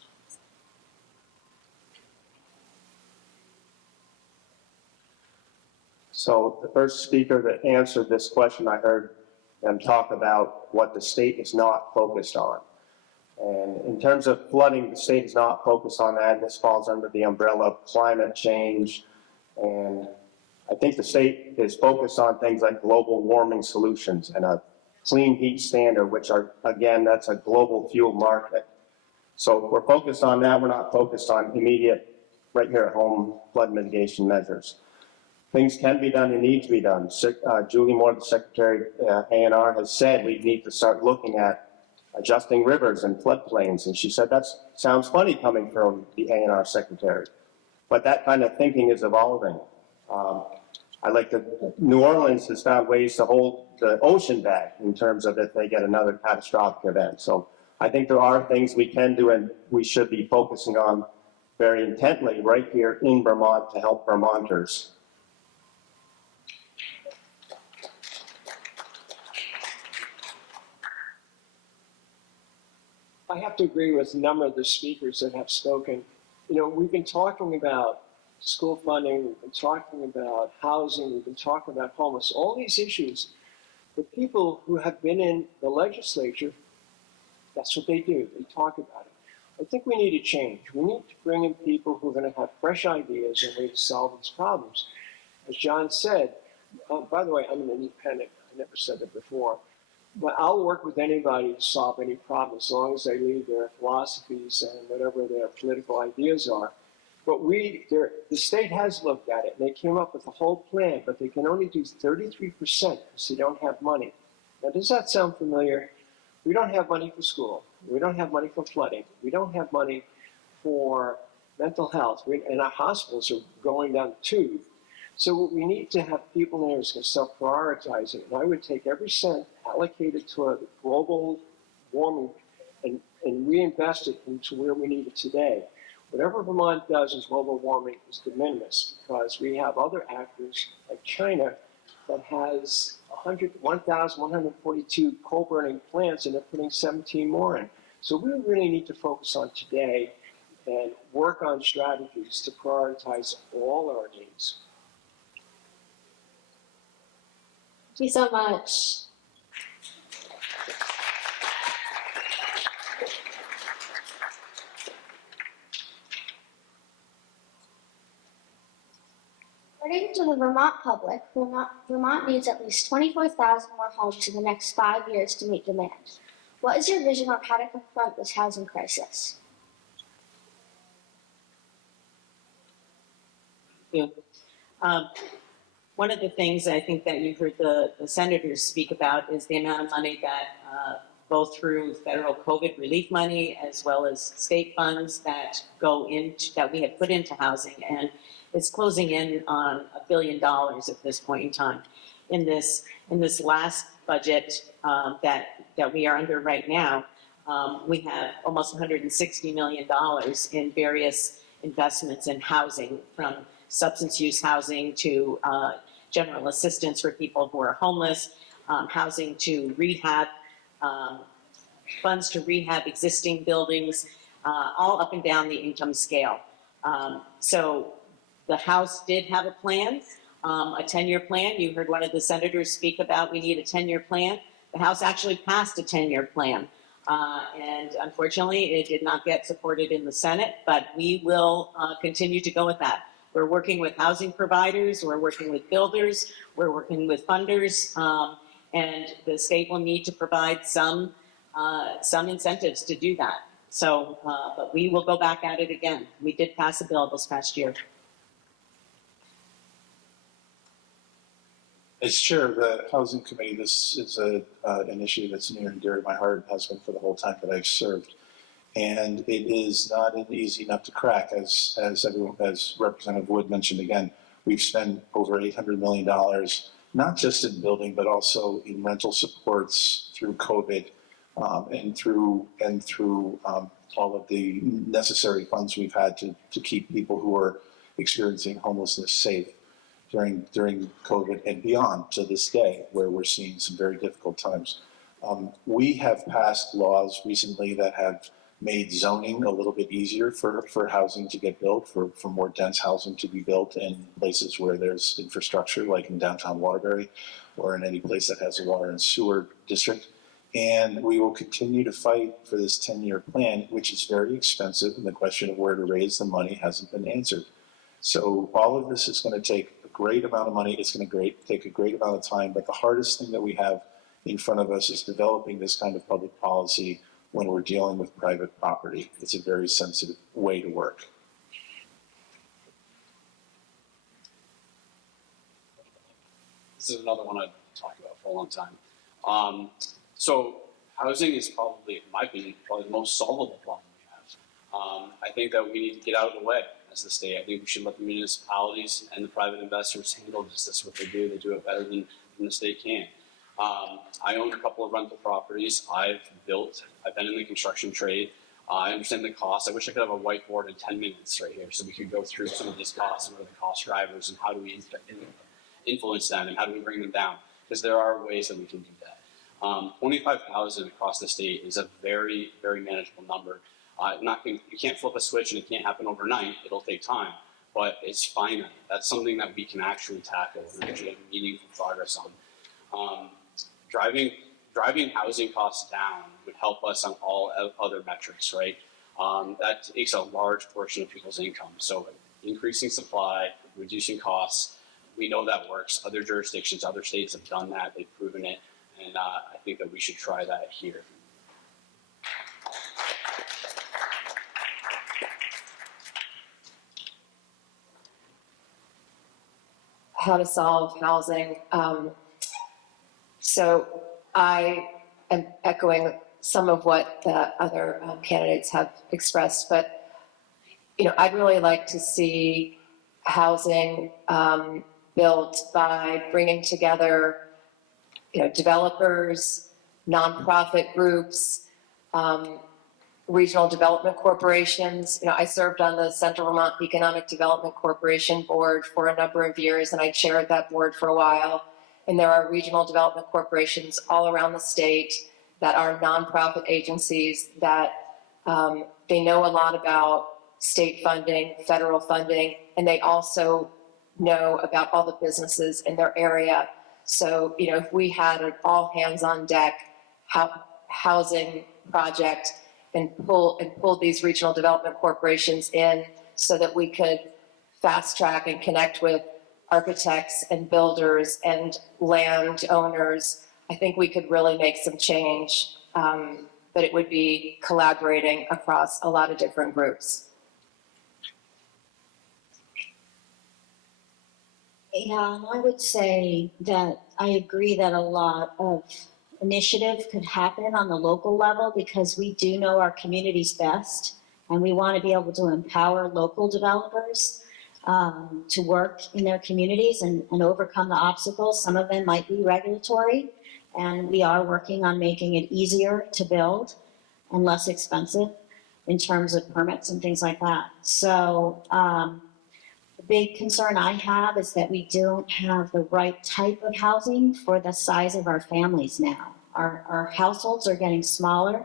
So the first speaker that answered this question, I heard them talk about what the state is not focused on. And in terms of flooding, the state is not focused on that. This falls under the umbrella of climate change. And I think the state is focused on things like global warming solutions and a clean heat standard, which are, again, that's a global fuel market. So we're focused on that. We're not focused on immediate, right here at home, flood mitigation measures. Things can be done and need to be done. Julie Moore, the Secretary A&R, has said we need to start looking at adjusting rivers and floodplains. And she said that sounds funny coming from the A&R Secretary. But that kind of thinking is evolving. I like that New Orleans has found ways to hold the ocean back in terms of if they get another catastrophic event. So I think there are things we can do and we should be focusing on very intently right here in Vermont to help Vermonters. I have to agree with a number of the speakers that have spoken. You know, we've been talking about school funding, we've been talking about housing, we've been talking about homeless, all these issues. The people who have been in the legislature, that's what they do, they talk about it. I think we need a change. We need to bring in people who are going to have fresh ideas and ways to solve these problems. As John said, by the way, I'm an independent, I never said that before. But I'll work with anybody to solve any problem as long as they leave their philosophies and whatever their political ideas are. But the state has looked at it and they came up with a whole plan, but they can only do 33% because they don't have money. Now, does that sound familiar? We don't have money for school. We don't have money for flooding. We don't have money for mental health. And our hospitals are going down the tube. So what we need to have people in there is going to start prioritizing. And I would take every cent allocated to global warming and reinvest it into where we need it today. Whatever Vermont does as global warming is de minimis because we have other actors like China that has 1,142 coal-burning plants and they're putting 17 more in. So we really need to focus on today and work on strategies to prioritize all our needs. Thank you so much. According to the Vermont public, Vermont needs at least 24,000 more homes in the next 5 years to meet demand. What is your vision on how to confront this housing crisis? Yeah. One of the things I think that you heard the senators speak about is the amount of money that both through federal COVID relief money as well as state funds that we had put into housing, and it's closing in on $1 billion at this point in time. In this last budget that we are under right now, we have almost $160 million in various investments in housing, from substance use housing to general assistance for people who are homeless, housing to rehab, funds to rehab existing buildings, all up and down the income scale. So the House did have a plan, a 10-year plan. You heard one of the senators speak about we need a 10-year plan. The House actually passed a 10-year plan. And unfortunately, it did not get supported in the Senate, but we will continue to go with that. We're working with housing providers, we're working with builders, we're working with funders, and the state will need to provide some incentives to do that. So, but we will go back at it again. We did pass a bill this past year. As chair of the housing committee, this is an issue that's near and dear to my heart, has been for the whole time that I've served. And it is not an easy nut to crack, as Representative Wood mentioned again. We've spent over $800 million, not just in building, but also in rental supports through COVID, and through all of the necessary funds we've had to keep people who are experiencing homelessness safe during COVID and beyond to this day, where we're seeing some very difficult times. We have passed laws recently that have made zoning a little bit easier for housing to get built, for more dense housing to be built in places where there's infrastructure, like in downtown Waterbury, or in any place that has a water and sewer district. And we will continue to fight for this 10-year plan, which is very expensive, and the question of where to raise the money hasn't been answered. So all of this is going to take a great amount of money. It's going to take a great amount of time, but the hardest thing that we have in front of us is developing this kind of public policy when we're dealing with private property. It's a very sensitive way to work. This is another one I've talked about for a long time. So housing is probably, in my opinion, probably the most solvable problem we have. I think that we need to get out of the way as the state. I think we should let the municipalities and the private investors handle this. That's what they do. They do it better than the state can. I own a couple of rental properties. I've been in the construction trade. I understand the costs. I wish I could have a whiteboard in 10 minutes right here so we could go through some of these costs and what are the cost drivers and how do we influence them and how do we bring them down, because there are ways that we can do that. 25,000 across the state is a very, very manageable number. You can't flip a switch and it can't happen overnight. It'll take time, but it's finite. That's something that we can actually tackle and actually have meaningful progress on. Driving housing costs down would help us on all other metrics, right? That takes a large portion of people's income. So increasing supply, reducing costs, we know that works. Other jurisdictions, other states have done that. They've proven it. And I think that we should try that here. How to solve housing. So I am echoing some of what the other candidates have expressed, but I'd really like to see housing built by bringing together developers, nonprofit groups, regional development corporations. I served on the Central Vermont Economic Development Corporation board for a number of years, and I chaired that board for a while. And there are regional development corporations all around the state that are nonprofit agencies that they know a lot about state funding, federal funding, and they also know about all the businesses in their area. So, if we had an all hands on deck housing project and pull these regional development corporations in so that we could fast track and connect with architects and builders and landowners, I think we could really make some change. But it would be collaborating across a lot of different groups. Yeah, and I would say that I agree that a lot of initiative could happen on the local level because we do know our communities best, and we want to be able to empower local developers to work in their communities and overcome the obstacles. Some of them might be regulatory, and we are working on making it easier to build and less expensive in terms of permits and things like that. So the big concern I have is that we don't have the right type of housing for the size of our families now. Our households are getting smaller,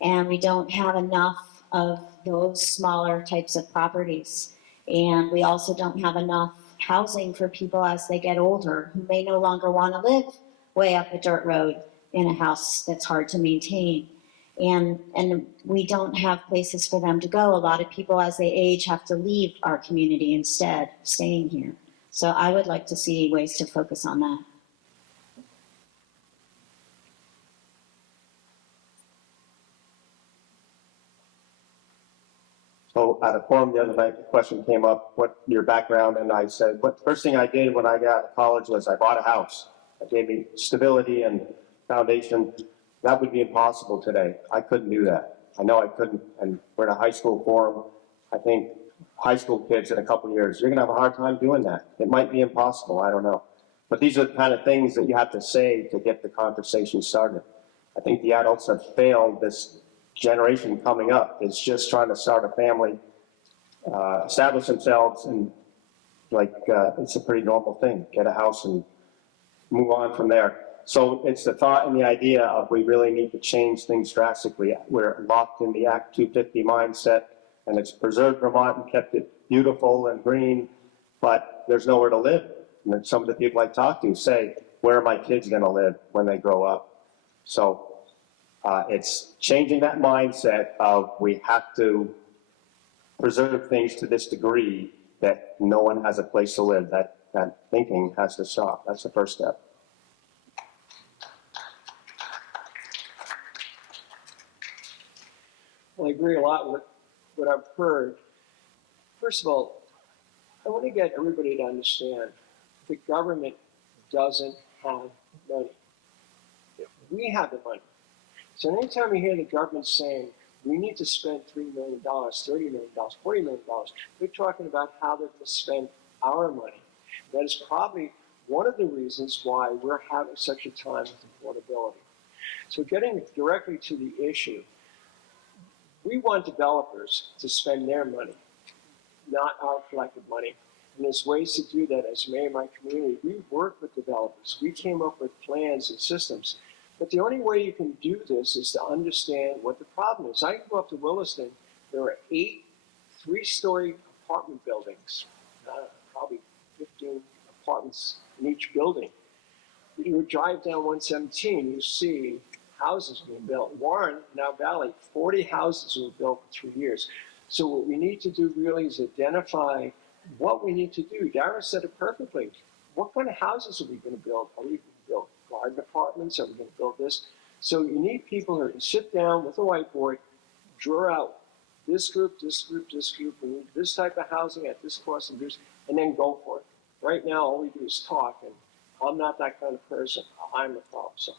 and we don't have enough of those smaller types of properties. And we also don't have enough housing for people as they get older who may no longer want to live way up a dirt road in a house that's hard to maintain. And we don't have places for them to go. A lot of people as they age have to leave our community instead of staying here. So I would like to see ways to focus on that. at a forum the other night, the question came up, what your background, and I said, what the first thing I did when I got out of college was I bought a house. That gave me stability and foundation. That would be impossible today. I couldn't do that. I know I couldn't, and we're in a high school forum. I think high school kids in a couple of years, you're gonna have a hard time doing that. It might be impossible, I don't know. But these are the kind of things that you have to say to get the conversation started. I think the adults have failed. This generation coming up is just trying to start a family, establish themselves, and it's a pretty normal thing. Get a house and move on from there. So it's the thought and the idea of we really need to change things drastically. We're locked in the Act 250 mindset, and it's preserved Vermont and kept it beautiful and green, but there's nowhere to live. And then some of the people I talk to say, where are my kids going to live when they grow up? So it's changing that mindset of we have to preserve things to this degree that no one has a place to live. That thinking has to stop. That's the first step. Well, I agree a lot with what I've heard. First of all, I want to get everybody to understand the government doesn't have money. We have the money. So anytime you hear the government saying, we need to spend $3 million, $30 million, $40 million, they're talking about how they're going to spend our money. That is probably one of the reasons why we're having such a time with affordability. So getting directly to the issue, we want developers to spend their money, not our collective money. And there's ways to do that. As mayor of my community, we work with developers. We came up with plans and systems. But the only way you can do this is to understand what the problem is. I can go up to Williston. There are 8 3-story apartment buildings, probably 15 apartments in each building. You would drive down 117, you see houses being built. Warren, now Valley, 40 houses were built in 3 years. So what we need to do really is identify what we need to do. Dara said it perfectly. What kind of houses are we going to build? Are we going to build garden apartments? Are we going to build this? So you need people who can sit down with a whiteboard, draw out this group, this group, this group, we need this type of housing at this cost and this, and then go for it. Right now, all we do is talk, and I'm not that kind of person. I'm the problem solver.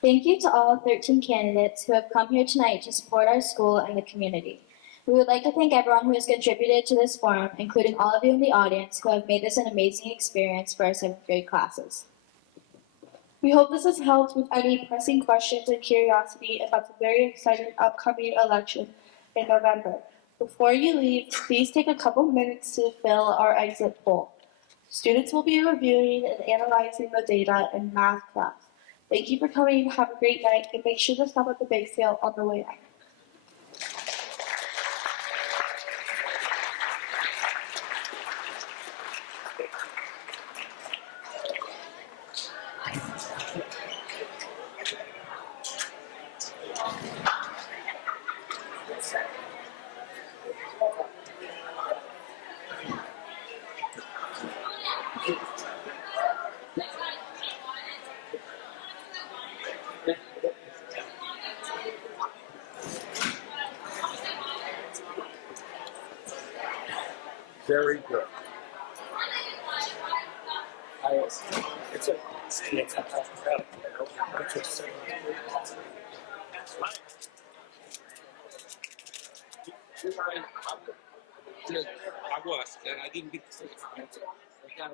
Thank you to all 13 candidates who have come here tonight to support our school and the community. We would like to thank everyone who has contributed to this forum, including all of you in the audience who have made this an amazing experience for our 7th grade classes. We hope this has helped with any pressing questions and curiosity about the very exciting upcoming election in November. Before you leave, please take a couple minutes to fill our exit poll. Students will be reviewing and analyzing the data in math class. Thank you for coming. Have a great night, and make sure to stop at the bake sale on the way out. Very good. It's a I was, and I didn't get to say it. I got